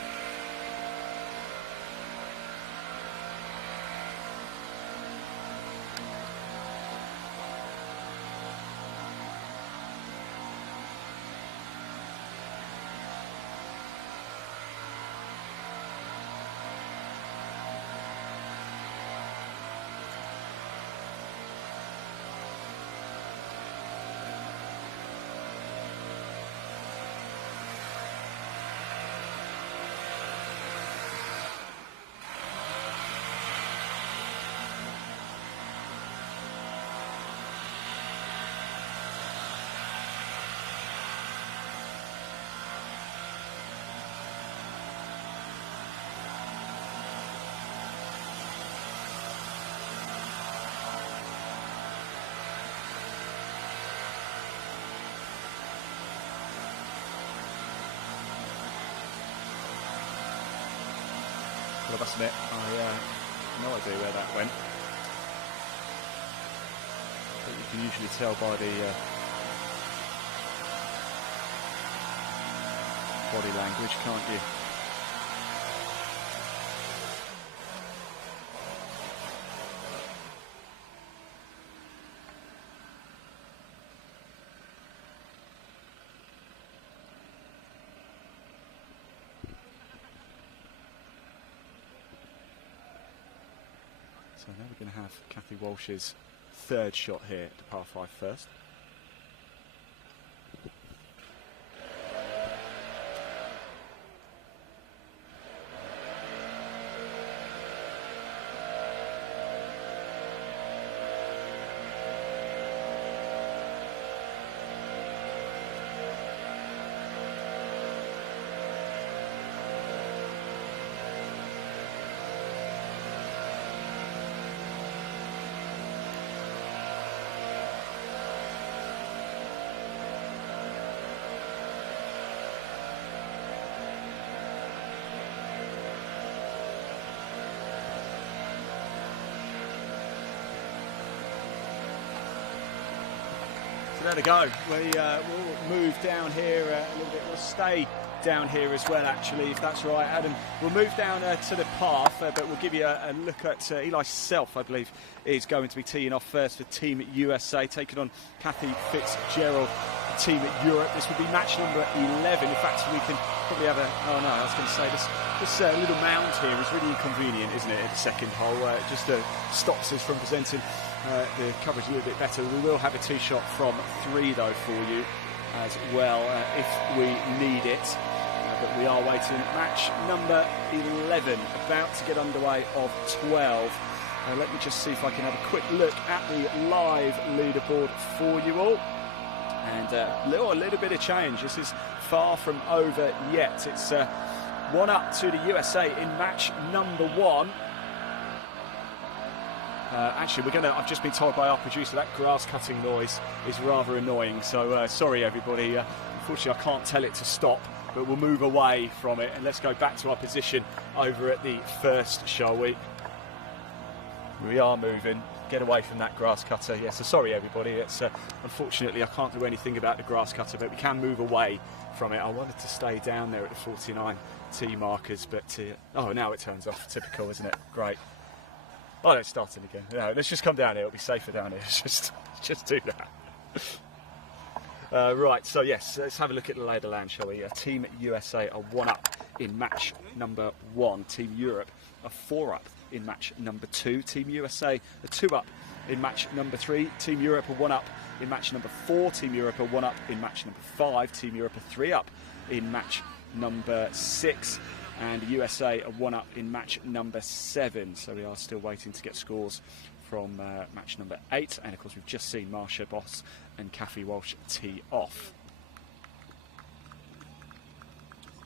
I must admit, I have no idea where that went. But you can usually tell by the body language, can't you? So now we're going to have Kathy Walsh's third shot here at the par 5 first. There we go. We'll move down here a little bit. We'll stay down here as well, actually, if that's right, Adam. We'll move down to the path, but we'll give you a look at Eli Self, I believe, is going to be teeing off first for Team USA, taking on Kathy Fitzgerald, Team Europe. This will be match number 11. In fact, we can probably have a... Oh, no, I was going to say this little mound here is really inconvenient, isn't it, at the second hole? It just stops us from presenting the coverage a little bit better. We will have a tee shot from 3 though for you as well if we need it. But we are waiting. Match number 11 about to get underway of 12. Let me just see if I can have a quick look at the live leaderboard for you all. And a little bit of change. This is far from over yet. It's 1 up to the USA in match number 1. Actually, I've just been told by our producer that grass cutting noise is rather annoying. So sorry, everybody. Unfortunately, I can't tell it to stop, but we'll move away from it and let's go back to our position over at the first, shall we? We are moving. Get away from that grass cutter. Yeah, so sorry, everybody. It's unfortunately I can't do anything about the grass cutter, but we can move away from it. I wanted to stay down there at the 49 tee markers, but oh, now it turns off. Typical, isn't it? Great. Oh, let's start it again. No, let's just come down here. It'll be safer down here. Just do that. Right, so yes, let's have a look at the lay of the land, shall we? Team USA are 1 up in match number 1. Team Europe are 4 up in match number 2. Team USA are 2 up in match number 3. Team Europe are 1 up in match number 4. Team Europe are 1 up in match number 5. Team Europe are 3 up in match number 6. And USA are 1 up in match number 7. So we are still waiting to get scores from match number 8. And of course we've just seen Marsha Boss and Kathy Walsh tee off.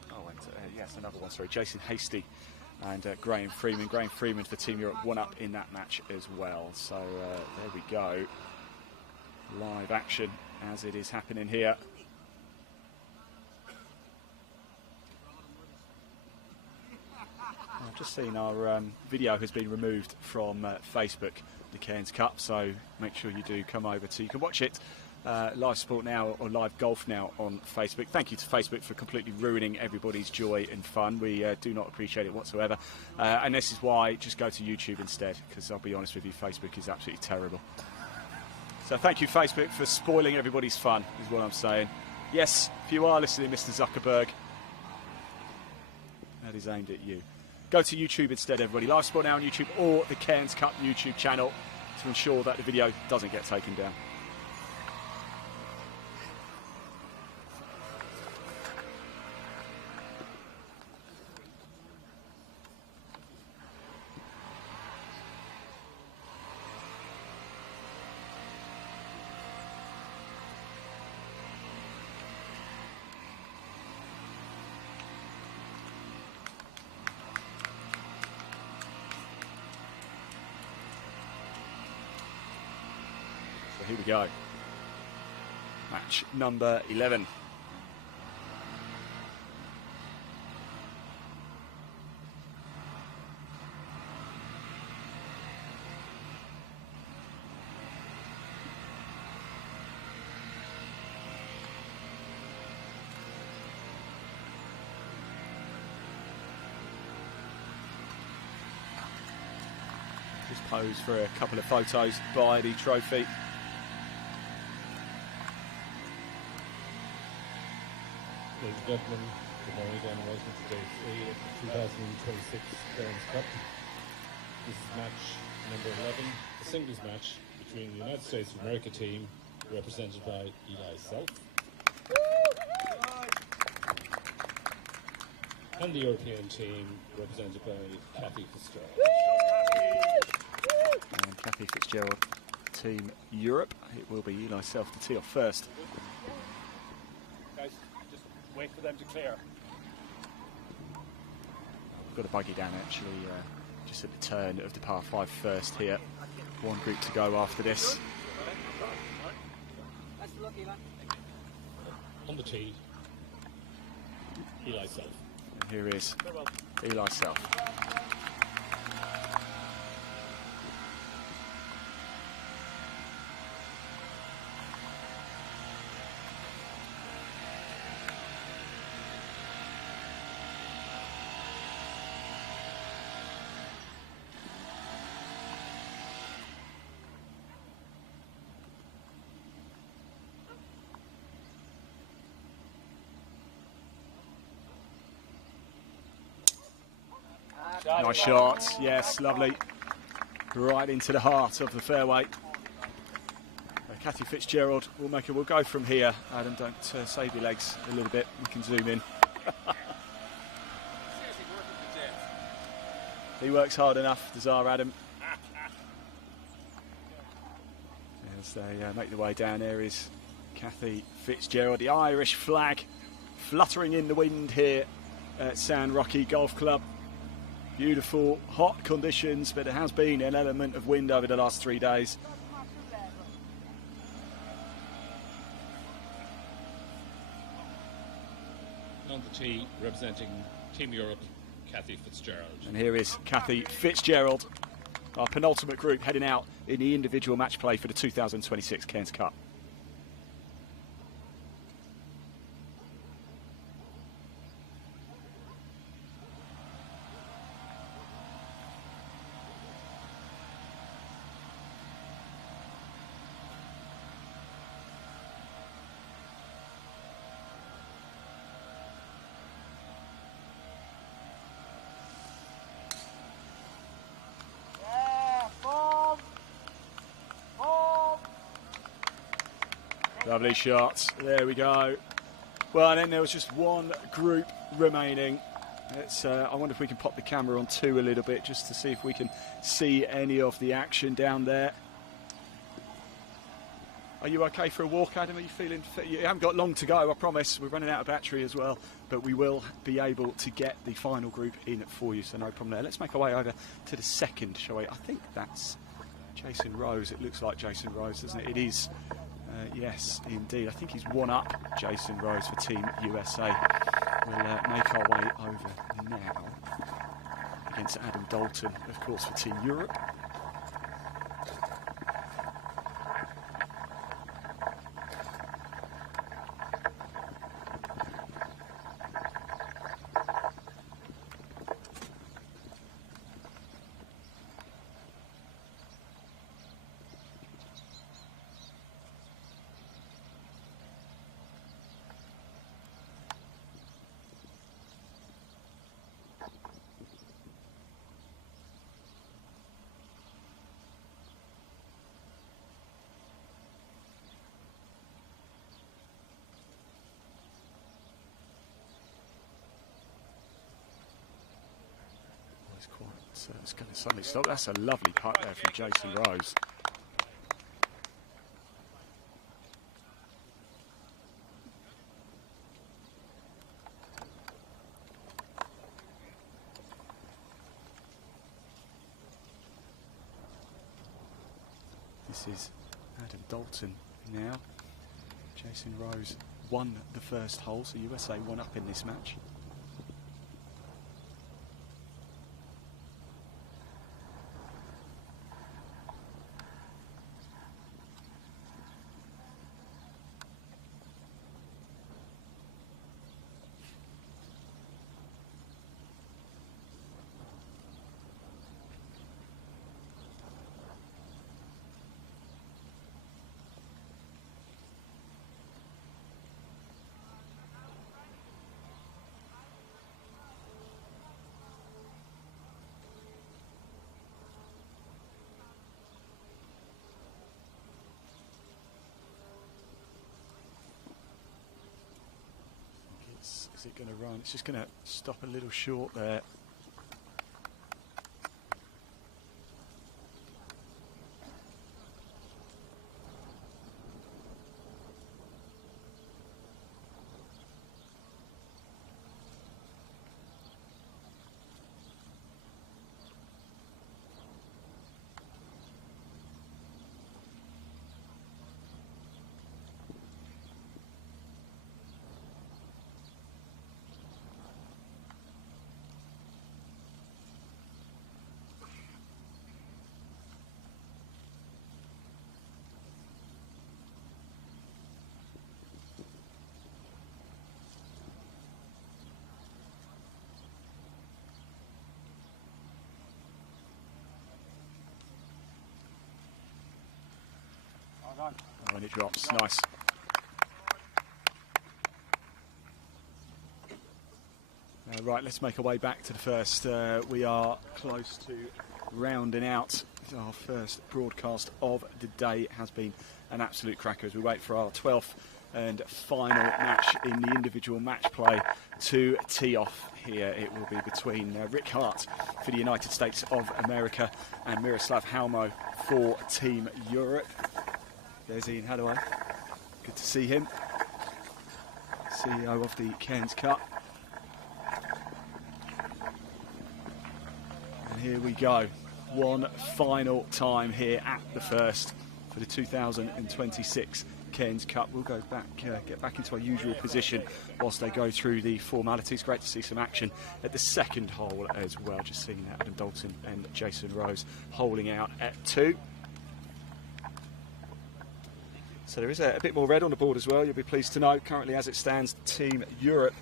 Oh, and yes, another one, sorry. Jason Hasty and Graham Freeman. Graham Freeman for Team Europe 1 up in that match as well. So there we go. Live action as it is happening here. I've just seen our video has been removed from Facebook, the Cairns Cup, so make sure you do come over to, you can watch it live sport now or live golf now on Facebook. Thank you to Facebook for completely ruining everybody's joy and fun. We do not appreciate it whatsoever, and this is why just go to YouTube instead, because I'll be honest with you, Facebook is absolutely terrible. So thank you, Facebook, for spoiling everybody's fun, is what I'm saying. Yes, if you are listening, Mr. Zuckerberg, that is aimed at you. Go to YouTube instead, everybody. Live sport now on YouTube or the Cairns Cup YouTube channel to ensure that the video doesn't get taken down. Here we go. Match number 11. Just pose for a couple of photos by the trophy. Ladies and gentlemen, good morning again. Welcome to day 3 of the 2026 Cairns Cup. This is match number 11, the singles match between the United States of America team, represented by Eli Self, and the European team, represented by Kathy Fitzgerald. And Kathy Fitzgerald, Team Europe. It will be Eli Self to tee off first. Guys, just wait for them to clear. Got a buggy down actually, just at the turn of the par 5 first here. One group to go after this. On the tee, Eli Self. And here is Eli Self. Nice shot, yes, lovely. Right into the heart of the fairway. Kathy Fitzgerald will make it. We'll go from here. Adam, don't save your legs a little bit. We can zoom in. He works hard enough, does our Adam. As they make their way down, there is Kathy Fitzgerald. The Irish flag fluttering in the wind here at San Roque Golf Club. Beautiful, hot conditions, but there has been an element of wind over the last 3 days. On the tee, representing Team Europe, Kathy Fitzgerald. And here is Kathy Fitzgerald, our penultimate group heading out in the individual match play for the 2026 Cairns Cup. Lovely shots. There we go. Well, and then there was just one group remaining. I wonder if we can pop the camera on 2 a little bit just to see if we can see any of the action down there. Are you okay for a walk, Adam? Are you feeling fit? You haven't got long to go, I promise. We're running out of battery as well, but we will be able to get the final group in for you, so no problem there. Let's make our way over to the second, shall we? I think that's Jason Rose. It looks like Jason Rose, doesn't it? It is. Yes, indeed. I think he's one up Jason Rose for Team USA. We'll make our way over now against Adam Dalton, of course, for Team Europe. It's going to suddenly stop. That's a lovely putt there from Jason Rose. This is Adam Dalton now. Jason Rose won the first hole, so USA one up in this match. Is it going to run? It's just going to stop a little short there. Oh, and it drops. Nice. Right, let's make our way back to the first. We are close to rounding out our first broadcast of the day. It has been an absolute cracker as we wait for our 12th and final match in the individual match play to tee off here. It will be between Rick Hart for the United States of America and Miroslav Halmo for Team Europe. There's Ian Hadaway. Good to see him. CEO of the Cairns Cup. And here we go. One final time here at the first for the 2026 Cairns Cup. We'll go back, get back into our usual position whilst they go through the formalities. Great to see some action at the second hole as well. Just seeing Adam Dalton and Jason Rose holing out at 2. So there is a bit more red on the board as well, you'll be pleased to know. Currently, as it stands, Team Europe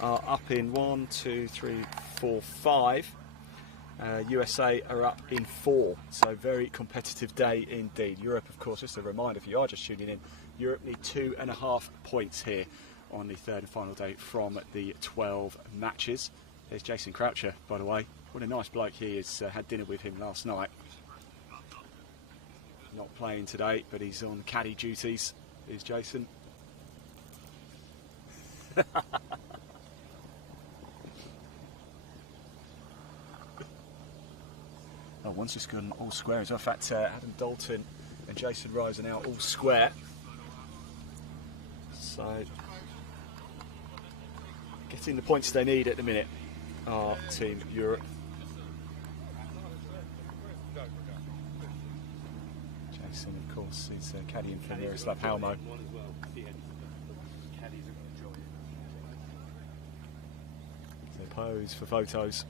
are up in 1, 2, 3, 4, 5. USA are up in 4. So very competitive day indeed. Europe, of course, just a reminder if you are just tuning in, Europe need 2.5 points here on the third and final day from the 12 matches. There's Jason Croucher, by the way. What a nice bloke he is. Had dinner with him last night. Not playing today, but he's on caddy duties. Here's Jason. Oh, one's just gone all square as well. In fact, Adam Dalton and Jason Rose are now all square. So, getting the points they need at the minute are Team Europe. Jason, of course, is caddying for Miroslav Halmo. So pose for photos.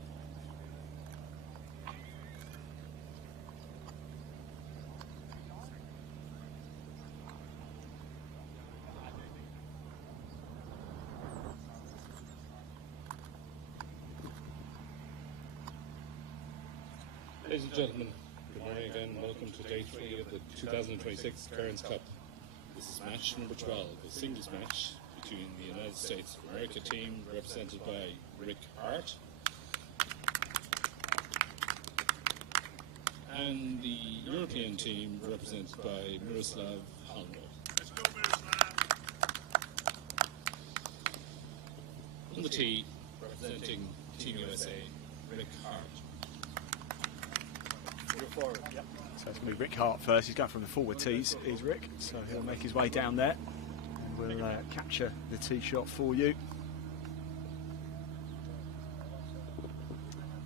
Ladies and gentlemen, good morning again. Welcome to day 3 of the 2026 Cairns Cup. This is match number 12, a singles match between the United States of America team represented by Rick Hart and the European team represented by Miroslav Halmo. On the tee, representing Team USA, Rick Hart. Forward, yep. So it's going to be Rick Hart first. He's going from the forward tees, is Rick. So he'll make his way down there. And we'll capture the tee shot for you.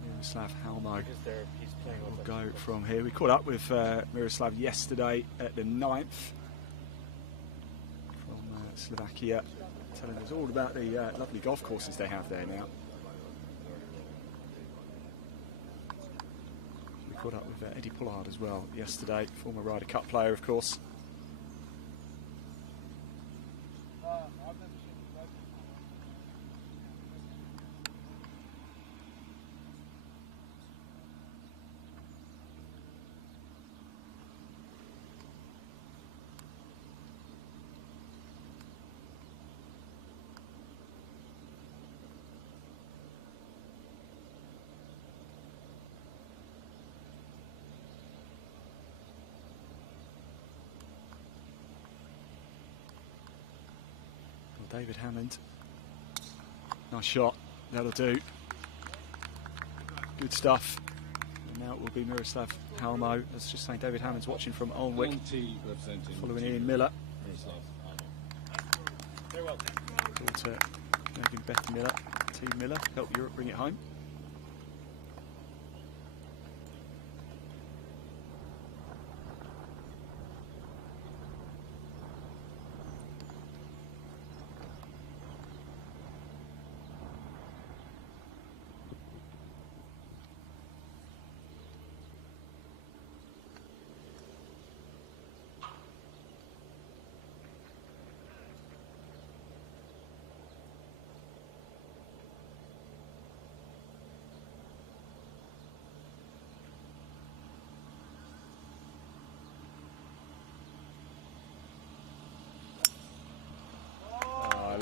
Miroslav Halmo will go from here. We caught up with Miroslav yesterday at the 9th from Slovakia, telling us all about the lovely golf courses they have there now. Caught up with Eddie Pollard as well yesterday, former Ryder Cup player, of course. David Hammond Nice shot. That'll do. Good stuff. And now it will be Miroslav Halmo. That's just saying David Hammond's watching from Alnwick. Following Ian Miller. Daughter Megan Beth Miller. Team Miller. Help Europe bring it home.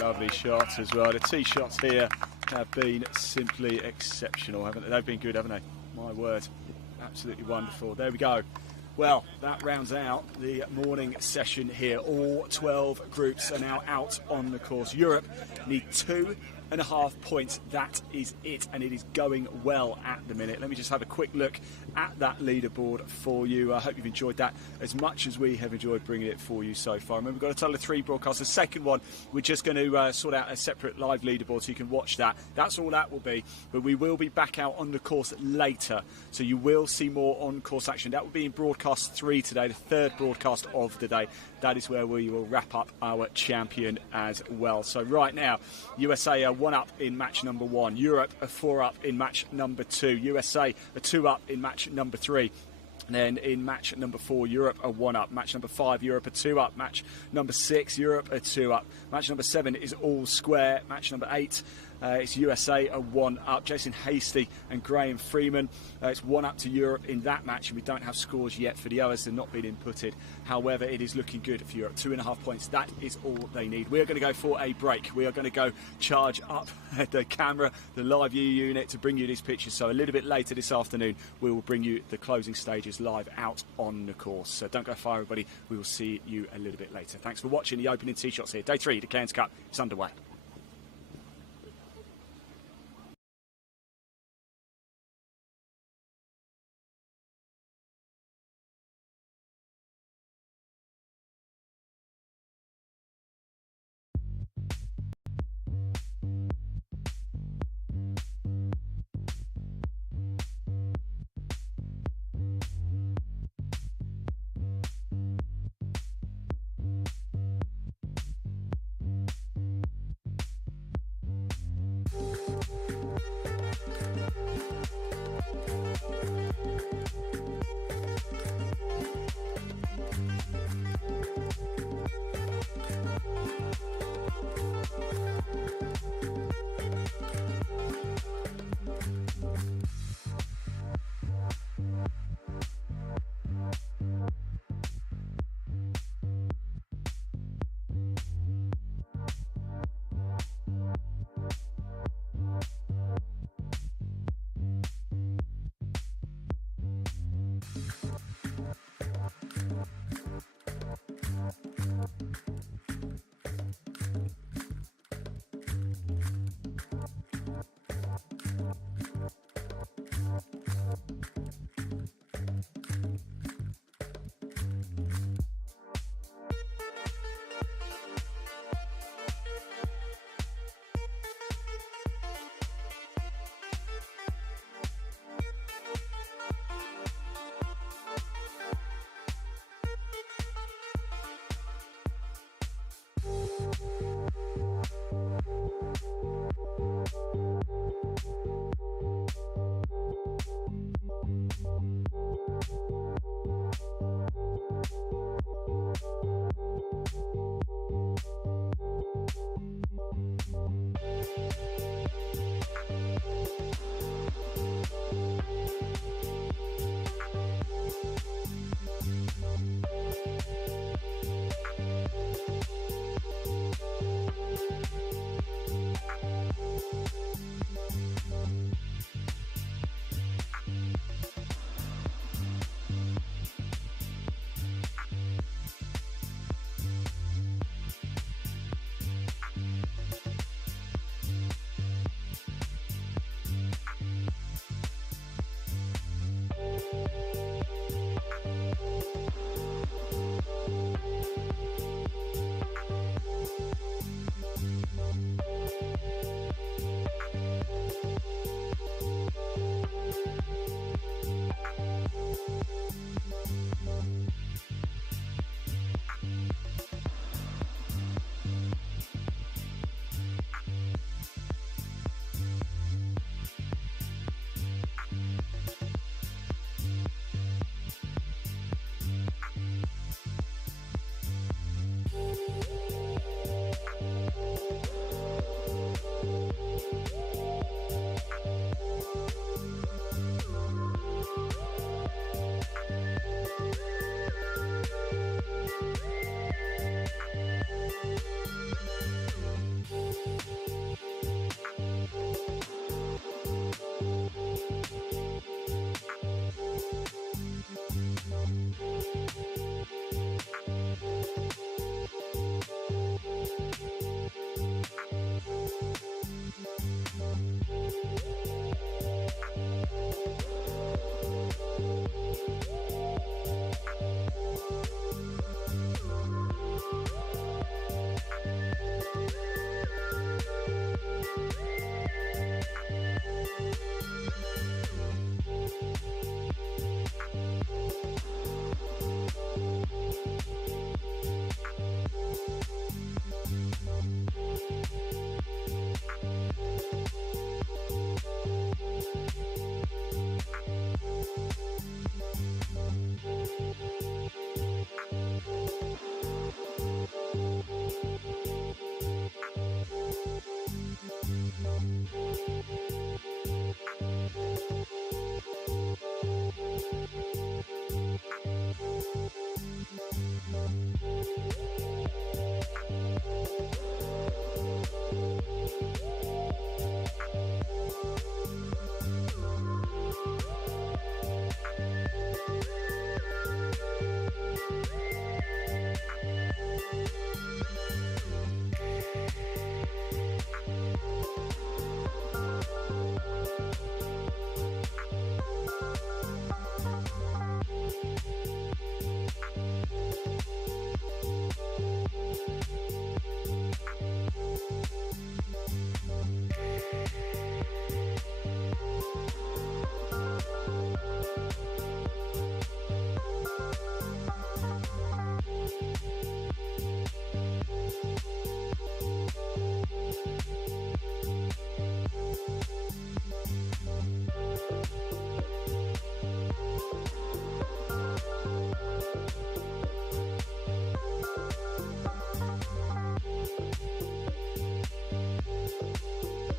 Lovely shots as well. The tee shots here have been simply exceptional, haven't they? They've been good, haven't they? My word. Absolutely wonderful. There we go. Well, that rounds out the morning session here. All 12 groups are now out on the course. Europe need 2.5 points. That is it, and it is going well at the minute. Let me just have a quick look at that leaderboard for you. I hope you've enjoyed that as much as we have enjoyed bringing it for you so far. Remember, we've got a total of 3 broadcasts. The second one, we're just going to sort out a separate live leaderboard so you can watch that. That's all that will be, but we will be back out on the course later, so you will see more on-course action. That will be in broadcast 3 today, the third broadcast of the day. That is where we will wrap up our champion as well. So right now, USA are 1 up in match number 1. Europe are 4 up in match number 2. USA are 2 up in match number 3. And then in match number 4, Europe are 1 up. Match number 5, Europe are 2 up. Match number 6, Europe are 2 up. Match number 7 is all square. Match number 8, it's USA are 1 up. Jason Hasty and Graham Freeman, it's 1 up to Europe in that match, and we don't have scores yet for the others. They've not been inputted. However, it is looking good for Europe. 2.5 points. That is all they need. We are going to go for a break. We are going to go charge up the camera, the live view unit, to bring you these pictures. So a little bit later this afternoon, we will bring you the closing stages live out on the course. So don't go far, everybody. We will see you a little bit later. Thanks for watching the opening tee shots here. Day 3, the Cairns Cup is underway.